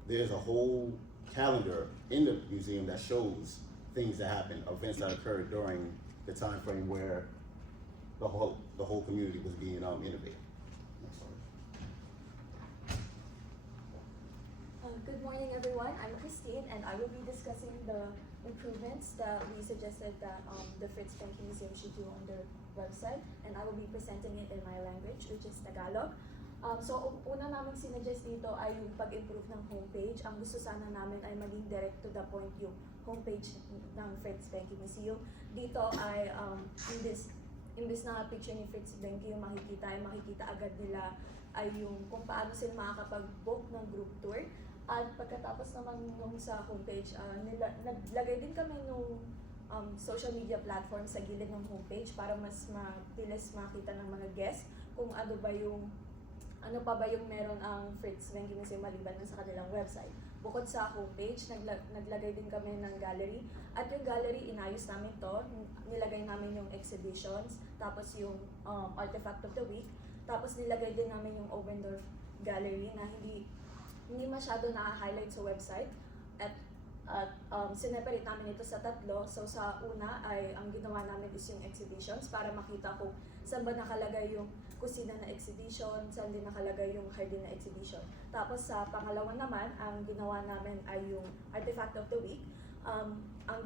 There's a whole calendar in the museum that shows things that happened, events that occurred during the time frame where the whole community was being innovated. Good morning, everyone. I'm Christine, and I will be discussing the improvements that we suggested that the Fritz Behnke Museum should do on their website, and I will be presenting it in my language, which is Tagalog. So, una namin sinuggest dito ay yung pag-improve ng homepage. Ang gusto sana namin ay maging direct to the point yung homepage ng Fritz Behnke Museum. Dito ay, imbis na picture ni Fritz Behnke yung makikita agad nila ay yung kung paano sila makakapag-book ng group tour. At pagkatapos naman nung sa homepage, naglagay din kami nung social media platform sa gilid ng homepage para mas mabilis makita ng mga guests kung ano pa ba yung meron ang Fritz Behnke Museum maliban na sa kanilang website. Bukod sa homepage, naglagay din kami ng gallery. At yung gallery, inayos namin to. Nilagay namin yung exhibitions, tapos yung artifact of the week. Tapos nilagay din namin yung Oberndorf gallery na hindi masyado na-highlight sa website. At sineparate namin ito sa tatlo. So sa una ay ang ginawa namin is yung exhibitions para makita kung saan ba nakalagay yung kusina na exhibition, saan din nakalagay yung hardin na exhibition. Tapos sa pangalawa naman, ang ginawa namin ay yung artifact of the week.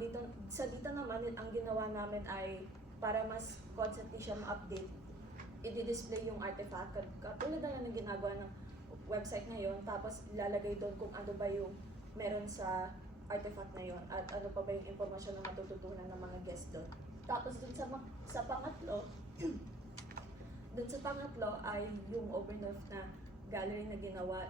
Dito naman, ang ginawa namin ay para mas constantly siya ma-update, i-display yung artifact katulad na lang ng ginagawa ng website ngayon, tapos ilalagay doon kung ano ba yung meron sa artifact na yun at ano pa ba yung impormasyon na matututunan ng mga guests doon. Tapos doon sa pangatlo, ay yung Oberndorf na gallery na ginawa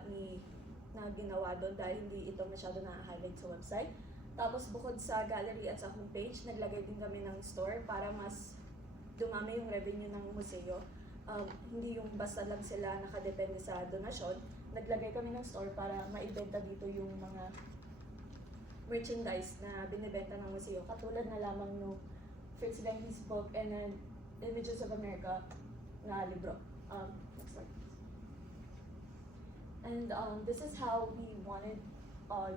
doon dahil hindi ito masyado na-highlight sa website. Tapos bukod sa gallery at sa homepage, naglagay din kami ng store para mas dumami yung revenue ng museo. Hindi yung basta lang sila nakadepende sa donasyon. Naglagay kami ng store para maibenta dito yung mga merchandise na binibenta ng museo. Katulad na lamang no Fritz Behnke's book and then Images of America na libro. Next slide. And this is how we wanted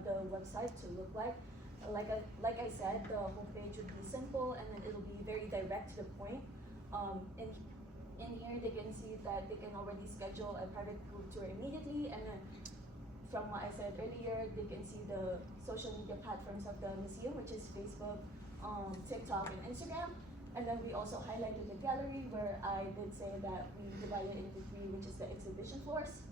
the website to look like. Like I said, the homepage would be simple and then it'll be very direct to the point. In here, they can see that they can already schedule a private group tour immediately, and then from what I said earlier, they can see the social media platforms of the museum, which is Facebook, TikTok, and Instagram. And then we also highlighted the gallery, where I did say that we divided it into three, which is the exhibition floors,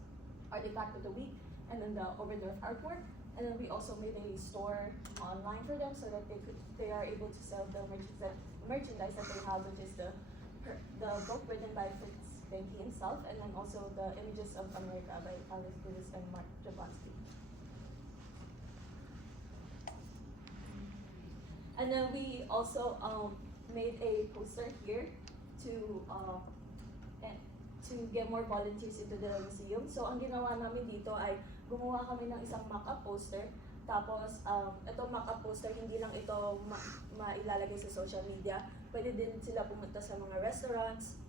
artifact of the week, and then the Oberndorf artwork. And then we also made a store online for them so that they are able to sell the merchandise that they have, which is the book written by Fritz Behnke himself, and then also the Images of America by Alice Lewis and Mark Jablonski. And then we also made a poster here to get more volunteers into the museum. So ang ginawa namin dito ay gumawa kami ng isang mock-up poster Tapos, itong mock-up poster, hindi lang ito mailalagay sa social media. Pwede din sila pumunta sa mga restaurants,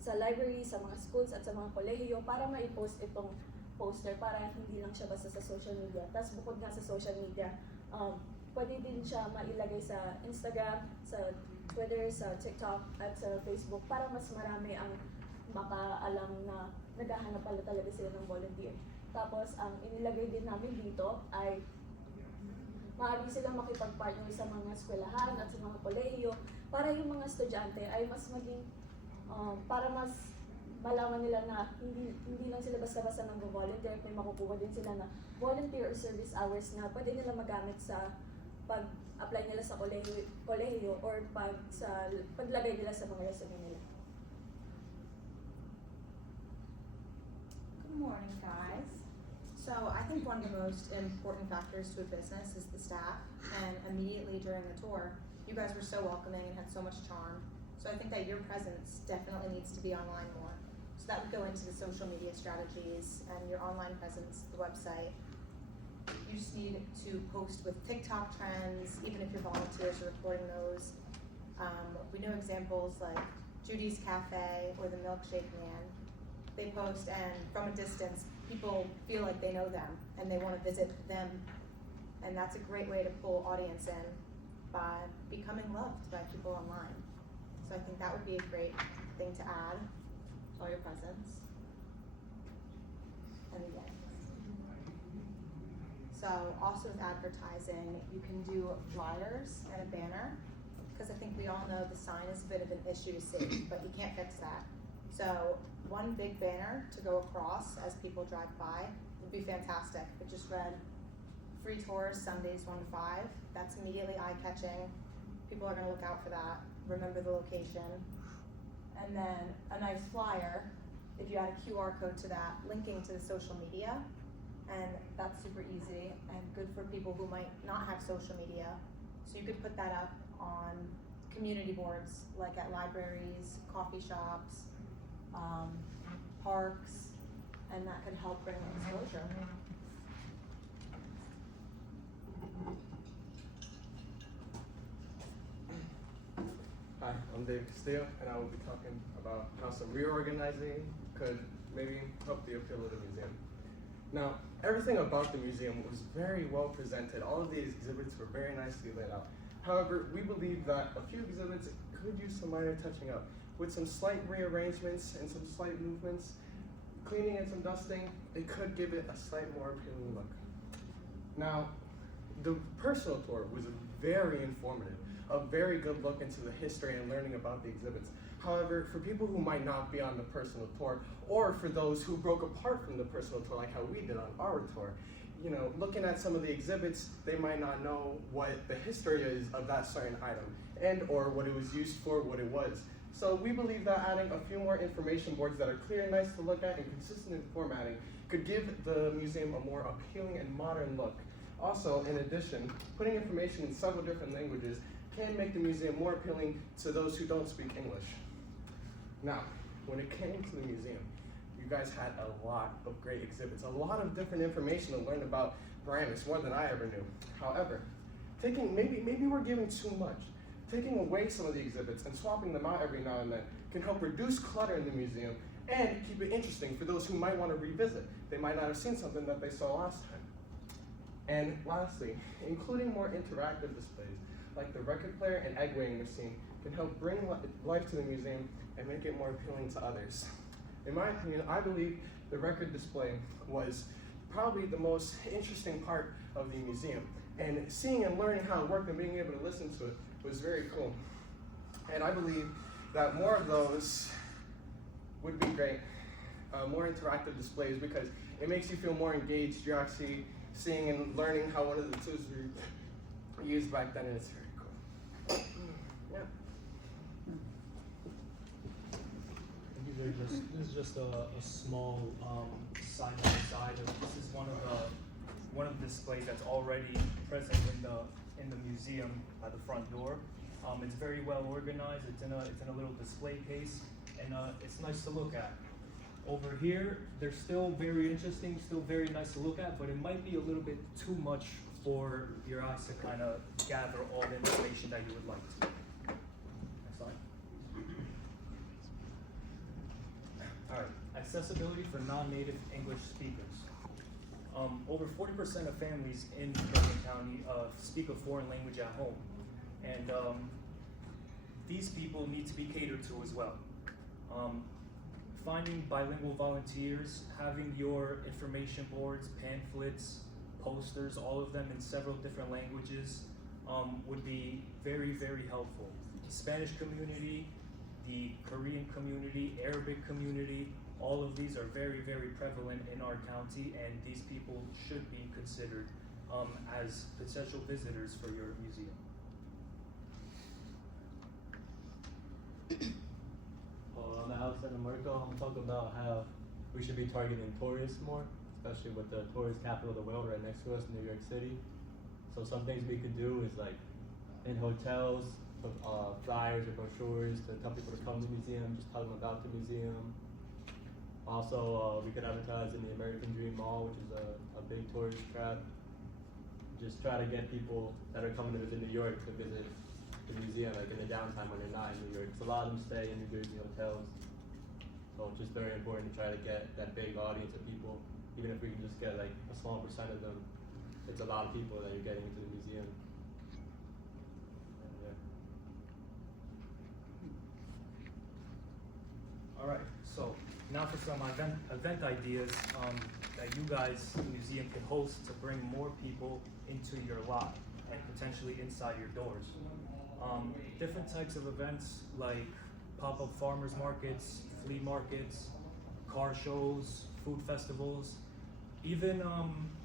sa library, sa mga schools, at sa mga kolehiyo para ma-post itong poster para hindi lang siya basta sa social media. Tapos bukod nga sa social media, pwede din siya mailagay sa Instagram, sa Twitter, sa TikTok, at sa Facebook para mas marami ang makaalam na naghahanap pala talaga sila ng volunteer. Tapos, ang inilagay din namin dito ay maaari silang makipag-partner sa mga eskwelahan at sa mga kolehiyo para yung mga estudyante ay mas maging, para mas malaman nila na hindi lang sila basta-basta nag-volunteer, may makukuha din sila na volunteer or service hours na pwede nila magamit sa pag-apply nila sa kolehiyo or paglagay nila sa mga resume nila. Good morning, guys. So I think one of the most important factors to a business is the staff, and immediately during the tour, you guys were so welcoming and had so much charm. So I think that your presence definitely needs to be online more. So that would go into the social media strategies and your online presence, the website. You just need to post with TikTok trends, even if your volunteers are recording those. We know examples like Judy's Cafe or the Milkshake Man. They post, and from a distance, people feel like they know them and they want to visit them. And that's a great way to pull audience in by becoming loved by people online. So I think that would be a great thing to add to all your presence. And again. So also with advertising, you can do flyers and a banner, because I think we all know the sign is a bit of an issue to see, but you can't fix that. So one big banner to go across as people drive by would be fantastic. It just read, free tours Sundays 1 to 5. That's immediately eye-catching. People are gonna look out for that, remember the location. And then a nice flyer, if you add a QR code to that, linking to the social media. And that's super easy and good for people who might not have social media. So you could put that up on community boards, like at libraries, coffee shops, parks, and that could help bring exposure. Hi, I'm Dave Castillo, and I will be talking about how some reorganizing could maybe help the appeal of the museum. Now, everything about the museum was very well presented. All of these exhibits were very nicely laid out. However, we believe that a few exhibits could use some minor touching up. With some slight rearrangements and some slight movements, cleaning and some dusting, it could give it a slight more appealing look. Now, the personal tour was very informative, a very good look into the history and learning about the exhibits. However, for people who might not be on the personal tour, or for those who broke apart from the personal tour like how we did on our tour, you know, looking at some of the exhibits, they might not know what the history is of that certain item and or what it was used for, what it was. So we believe that adding a few more information boards that are clear and nice to look at and consistent in formatting could give the museum a more appealing and modern look. Also, in addition, putting information in several different languages can make the museum more appealing to those who don't speak English. Now, when it came to the museum, you guys had a lot of great exhibits, a lot of different information to learn about Paramus, more than I ever knew. However, maybe we're giving too much. Taking away some of the exhibits and swapping them out every now and then can help reduce clutter in the museum and keep it interesting for those who might want to revisit. They might not have seen something that they saw last time. And lastly, including more interactive displays, like the record player and egg weighing machine, can help bring life to the museum and make it more appealing to others. In my opinion, I believe the record display was probably the most interesting part of the museum. And seeing and learning how it worked and being able to listen to it was very cool. And I believe that more of those would be great, more interactive displays, because it makes you feel more engaged. You're actually seeing and learning how one of the tools were used back then, and it's very cool. Yeah. This is just a small side by side. This is one of the displays that's already present in the museum at the front door. It's very well organized. It's in a little display case, and it's nice to look at. Over here, they're still very interesting, still very nice to look at, but it might be a little bit too much for your eyes to kind of gather all the information that you would like to. Next slide. All right, accessibility for non-native English speakers. Over 40% of families in Bergen County speak a foreign language at home, and these people need to be catered to as well. Finding bilingual volunteers, having your information boards, pamphlets, posters, all of them in several different languages would be very, very helpful. The Spanish community, the Korean community, Arabic community, all of these are very, very prevalent in our county, and these people should be considered as potential visitors for your museum. On the outside of Marco, I'm talking about how we should be targeting tourists more, especially with the tourist capital of the world right next to us, New York City. So some things we could do is like in hotels, put flyers or brochures to tell people to come to the museum, just tell them about the museum. Also, we could advertise in the American Dream Mall, which is a big tourist trap. Just try to get people that are coming to visit New York to visit the museum, like in the downtime when they're not in New York. So a lot of them stay in New Jersey hotels. So it's just very important to try to get that big audience of people. Even if we can just get like a small percent of them, it's a lot of people that you're getting into the museum. And, yeah. All right, so now for some event ideas that you guys, the museum, can host to bring more people into your lot and potentially inside your doors. Different types of events like pop-up farmers markets, flea markets, car shows, food festivals, even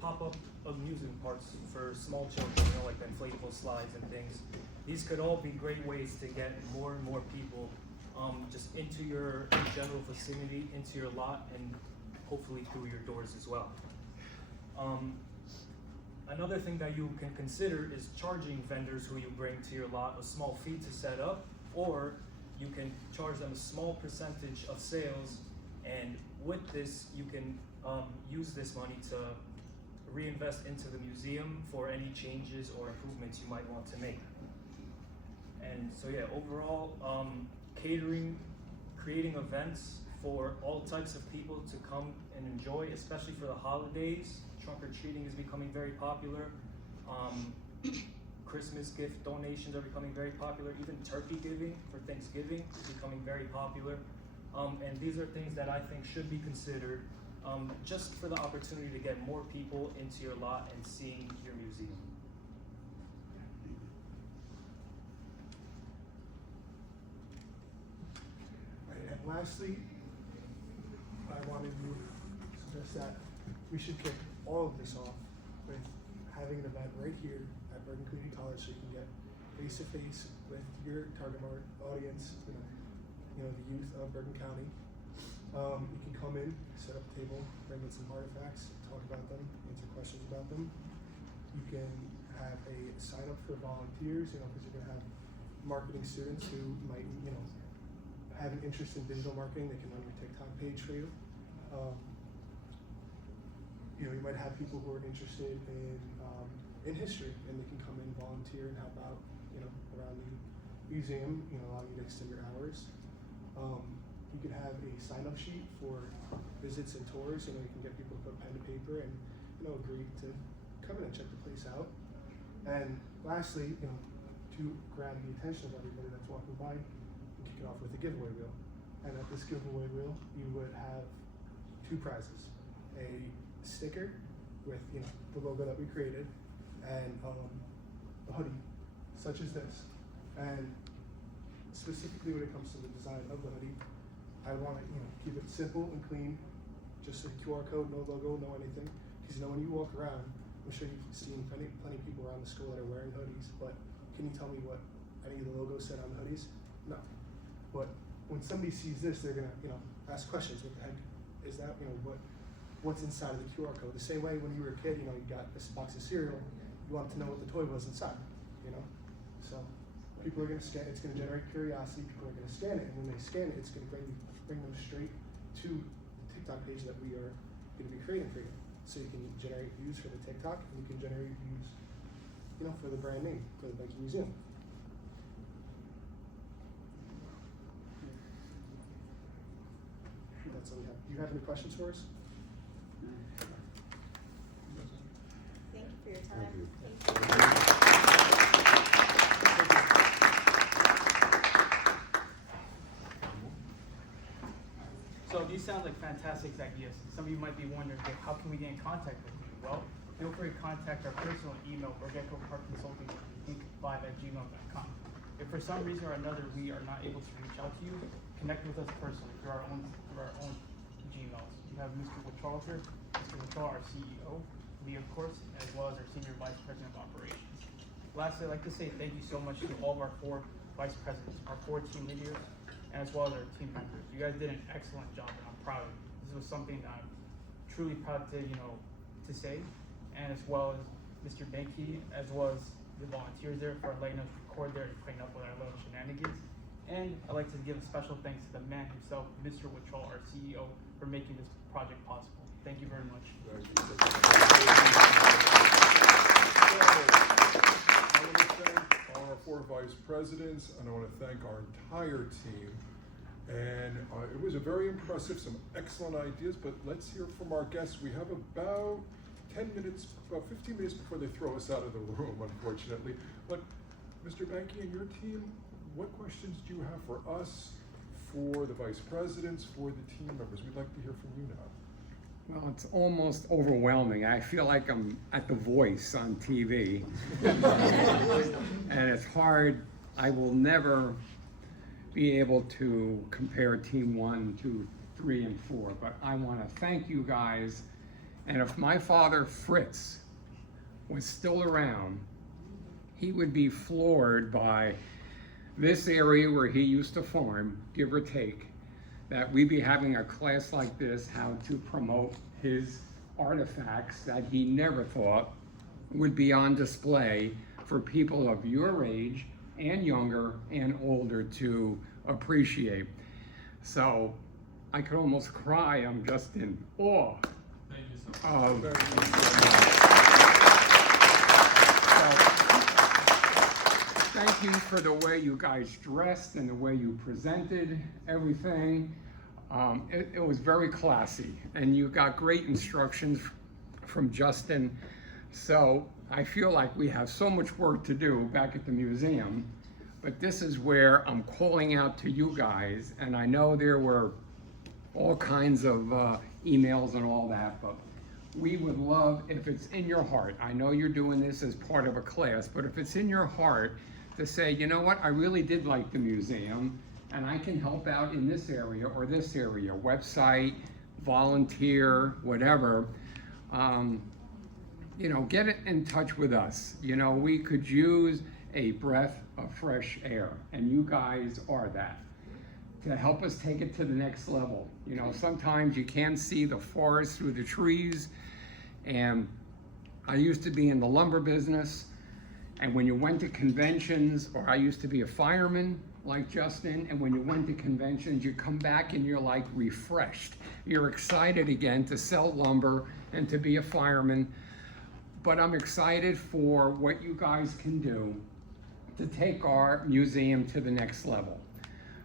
pop-up amusement parks for small children, like the inflatable slides and things. These could all be great ways to get more and more people just into your general vicinity, into your lot, and hopefully through your doors as well. Another thing that you can consider is charging vendors who you bring to your lot a small fee to set up, or you can charge them a small percentage of sales, and with this you can use this money to reinvest into the museum for any changes or improvements you might want to make. And so yeah, overall, creating events for all types of people to come and enjoy, especially for the holidays. Trunk or treating is becoming very popular. Christmas gift donations are becoming very popular. Even turkey giving for Thanksgiving is becoming very popular. And these are things that I think should be considered just for the opportunity to get more people into your lot and seeing your museum. Right, and lastly, I wanted to suggest that we should kick all of this off with having an event right here at Bergen Community College, so you can get face-to-face with your target audience, you know, the youth of Bergen County. You can come in, set up a table, bring in some artifacts, talk about them, answer questions about them. You can have a sign up for volunteers, because you're gonna have marketing students who might, have an interest in digital marketing. They can run your TikTok page for you. You might have people who are interested in history, and they can come in, volunteer, and help out, around the museum, allow you to extend your hours. You could have a sign-up sheet for visits and tours. You can get people to put pen to paper and, agree to come in and check the place out. And lastly, to grab the attention of everybody that's walking by, you kick it off with a giveaway reel. And at this giveaway reel, you would have two prizes: a sticker with the logo that we created, and a hoodie such as this. And specifically when it comes to the design of the hoodie, I want to keep it simple and clean, just a QR code, no logo, no anything. Because when you walk around, I'm sure you've seen plenty of people around the school that are wearing hoodies, but can you tell me what any of the logos said on the hoodies? No. But when somebody sees this, they're gonna ask questions. What the heck is that? What's inside of the QR code? The same way when you were a kid, you got this box of cereal, you wanted to know what the toy was inside, So people are gonna scan. It's gonna generate curiosity. People are gonna scan it, and when they scan it, it's gonna bring them straight to the TikTok page that we are going to be creating for you. So you can generate views for the TikTok, and you can generate views, for the brand name, for the Behnke Museum. That's all we have. Do you have any questions for us? Thank you for your time. you. So these sound like fantastic ideas. Some of you might be wondering, okay, how can we get in contact with you? Well, feel free to contact our personal email, bergecco-parcconsulting5@gmail.com. If for some reason or another we are not able to reach out to you, connect with us personally through our own Gmails. You have Mr. Wittrall here, Mr. Wittrall, our CEO, me of course, as well as our Senior Vice President of Operations. Lastly, I'd like to say thank you so much to all of our 4 vice presidents, our 4 team leaders, and as well as our team members. You guys did an excellent job, and I'm proud of you. This was something that I'm truly proud to say, and as well as Mr. Behnke, as well as the volunteers there for letting us record there and putting up with our little shenanigans. And I'd like to give a special thanks to the man himself, Mr. Wittrall, our CEO, for making this project possible. Thank you very much. I want to thank our 4 vice presidents, and I want to thank our entire team. And it was a very impressive, some excellent ideas, but let's hear from our guests. We have about 10 minutes, about 15 minutes before they throw us out of the room, unfortunately. But Mr. Behnke and your team, what questions do you have for us, for the vice presidents, for the team members? We'd like to hear from you now. Well, it's almost overwhelming. I feel like I'm at The Voice on TV. And it's hard. I will never be able to compare Team 1, 2, 3, and 4, but I want to thank you guys. And if my father, Fritz, was still around, he would be floored by this area where he used to farm, give or take, that we'd be having a class like this, how to promote his artifacts that he never thought would be on display for people of your age and younger and older to appreciate. So I could almost cry. I'm just in awe. Thank you so of thank you for the way you guys dressed and the way you presented everything. It was very classy, and you got great instructions from Justin. So I feel like we have so much work to do back at the museum, but this is where I'm calling out to you guys, and I know there were all kinds of emails and all that, but we would love, if it's in your heart, I know you're doing this as part of a class, but if it's in your heart to say, you know what, I really did like the museum, and I can help out in this area or this area, website, volunteer, whatever, get in touch with us. We could use a breath of fresh air, and you guys are that, to help us take it to the next level. Sometimes you can't see the forest through the trees, and I used to be in the lumber business, and when you went to conventions, or I used to be a fireman like Justin, and when you went to conventions, you come back and you're like refreshed. You're excited again to sell lumber and to be a fireman. But I'm excited for what you guys can do to take our museum to the next level.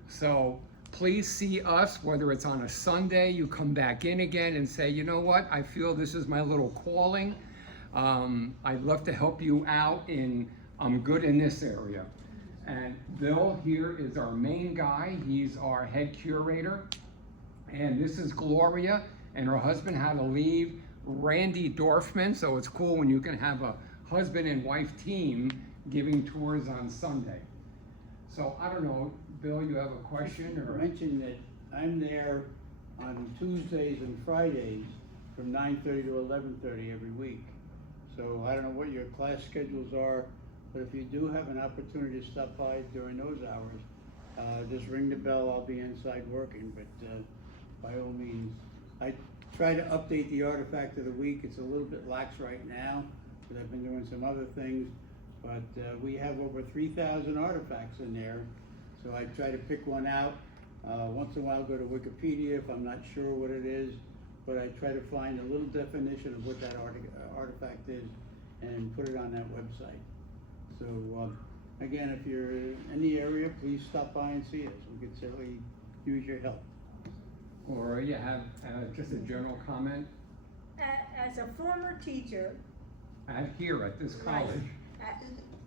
So please see us, whether it's on a Sunday, you come back in again and say, you know what, I feel this is my little calling. I'd love to help you out I'm good in this area. And Bill here is our main guy. He's our head curator. And this is Gloria, and her husband had to leave, Randy Dorfman. So it's cool when you can have a husband and wife team giving tours on Sunday. So I don't know, Bill, you have a question? I mentioned that I'm there on Tuesdays and Fridays from 9:30 to 11:30 every week. So I don't know what your class schedules are, but if you do have an opportunity to stop by during those hours, just ring the bell. I'll be inside working, but by all means. I try to update the artifact of the week. It's a little bit lax right now, but I've been doing some other things. But we have over 3,000 artifacts in there, so I try to pick one out. Once in a while, go to Wikipedia if I'm not sure what it is, but I try to find a little definition of what that artifact is and put it on that website. So, again, if you're in the area, please stop by and see us. We could certainly use your help. Or you have just a general comment? As a former teacher, Here at this college.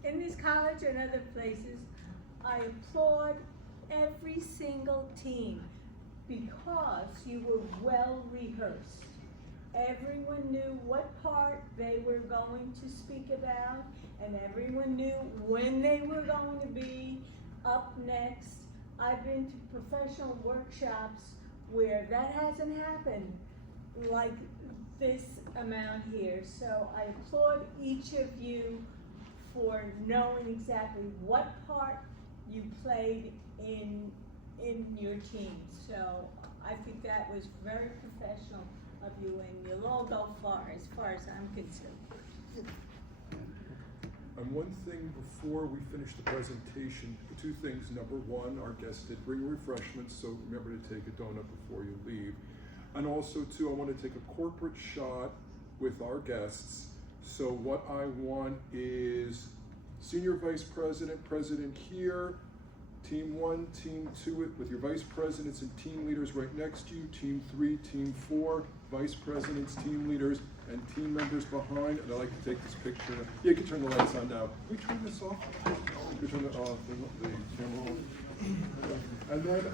in this college and other places, I applaud every single team because you were well rehearsed. Everyone knew what part they were going to speak about, and everyone knew when they were going to be up next. I've been to professional workshops where that hasn't happened like this amount here. So I applaud each of you for knowing exactly what part you played in your team. So I think that was very professional of you, and you'll all go far as I'm concerned. And one thing before we finish the presentation, two things. Number one, our guests did bring refreshments, so remember to take a donut before you leave. And also, two, I want to take a corporate shot with our guests. So what I want is Senior Vice President, President here, Team 1, Team 2, with your Vice Presidents and team leaders right next to you, Team 3, Team 4, Vice Presidents, team leaders, and team members behind. And I'd like to take this picture. Yeah, you can turn the lights on now. Can we turn this off? Can we turn the camera off? And then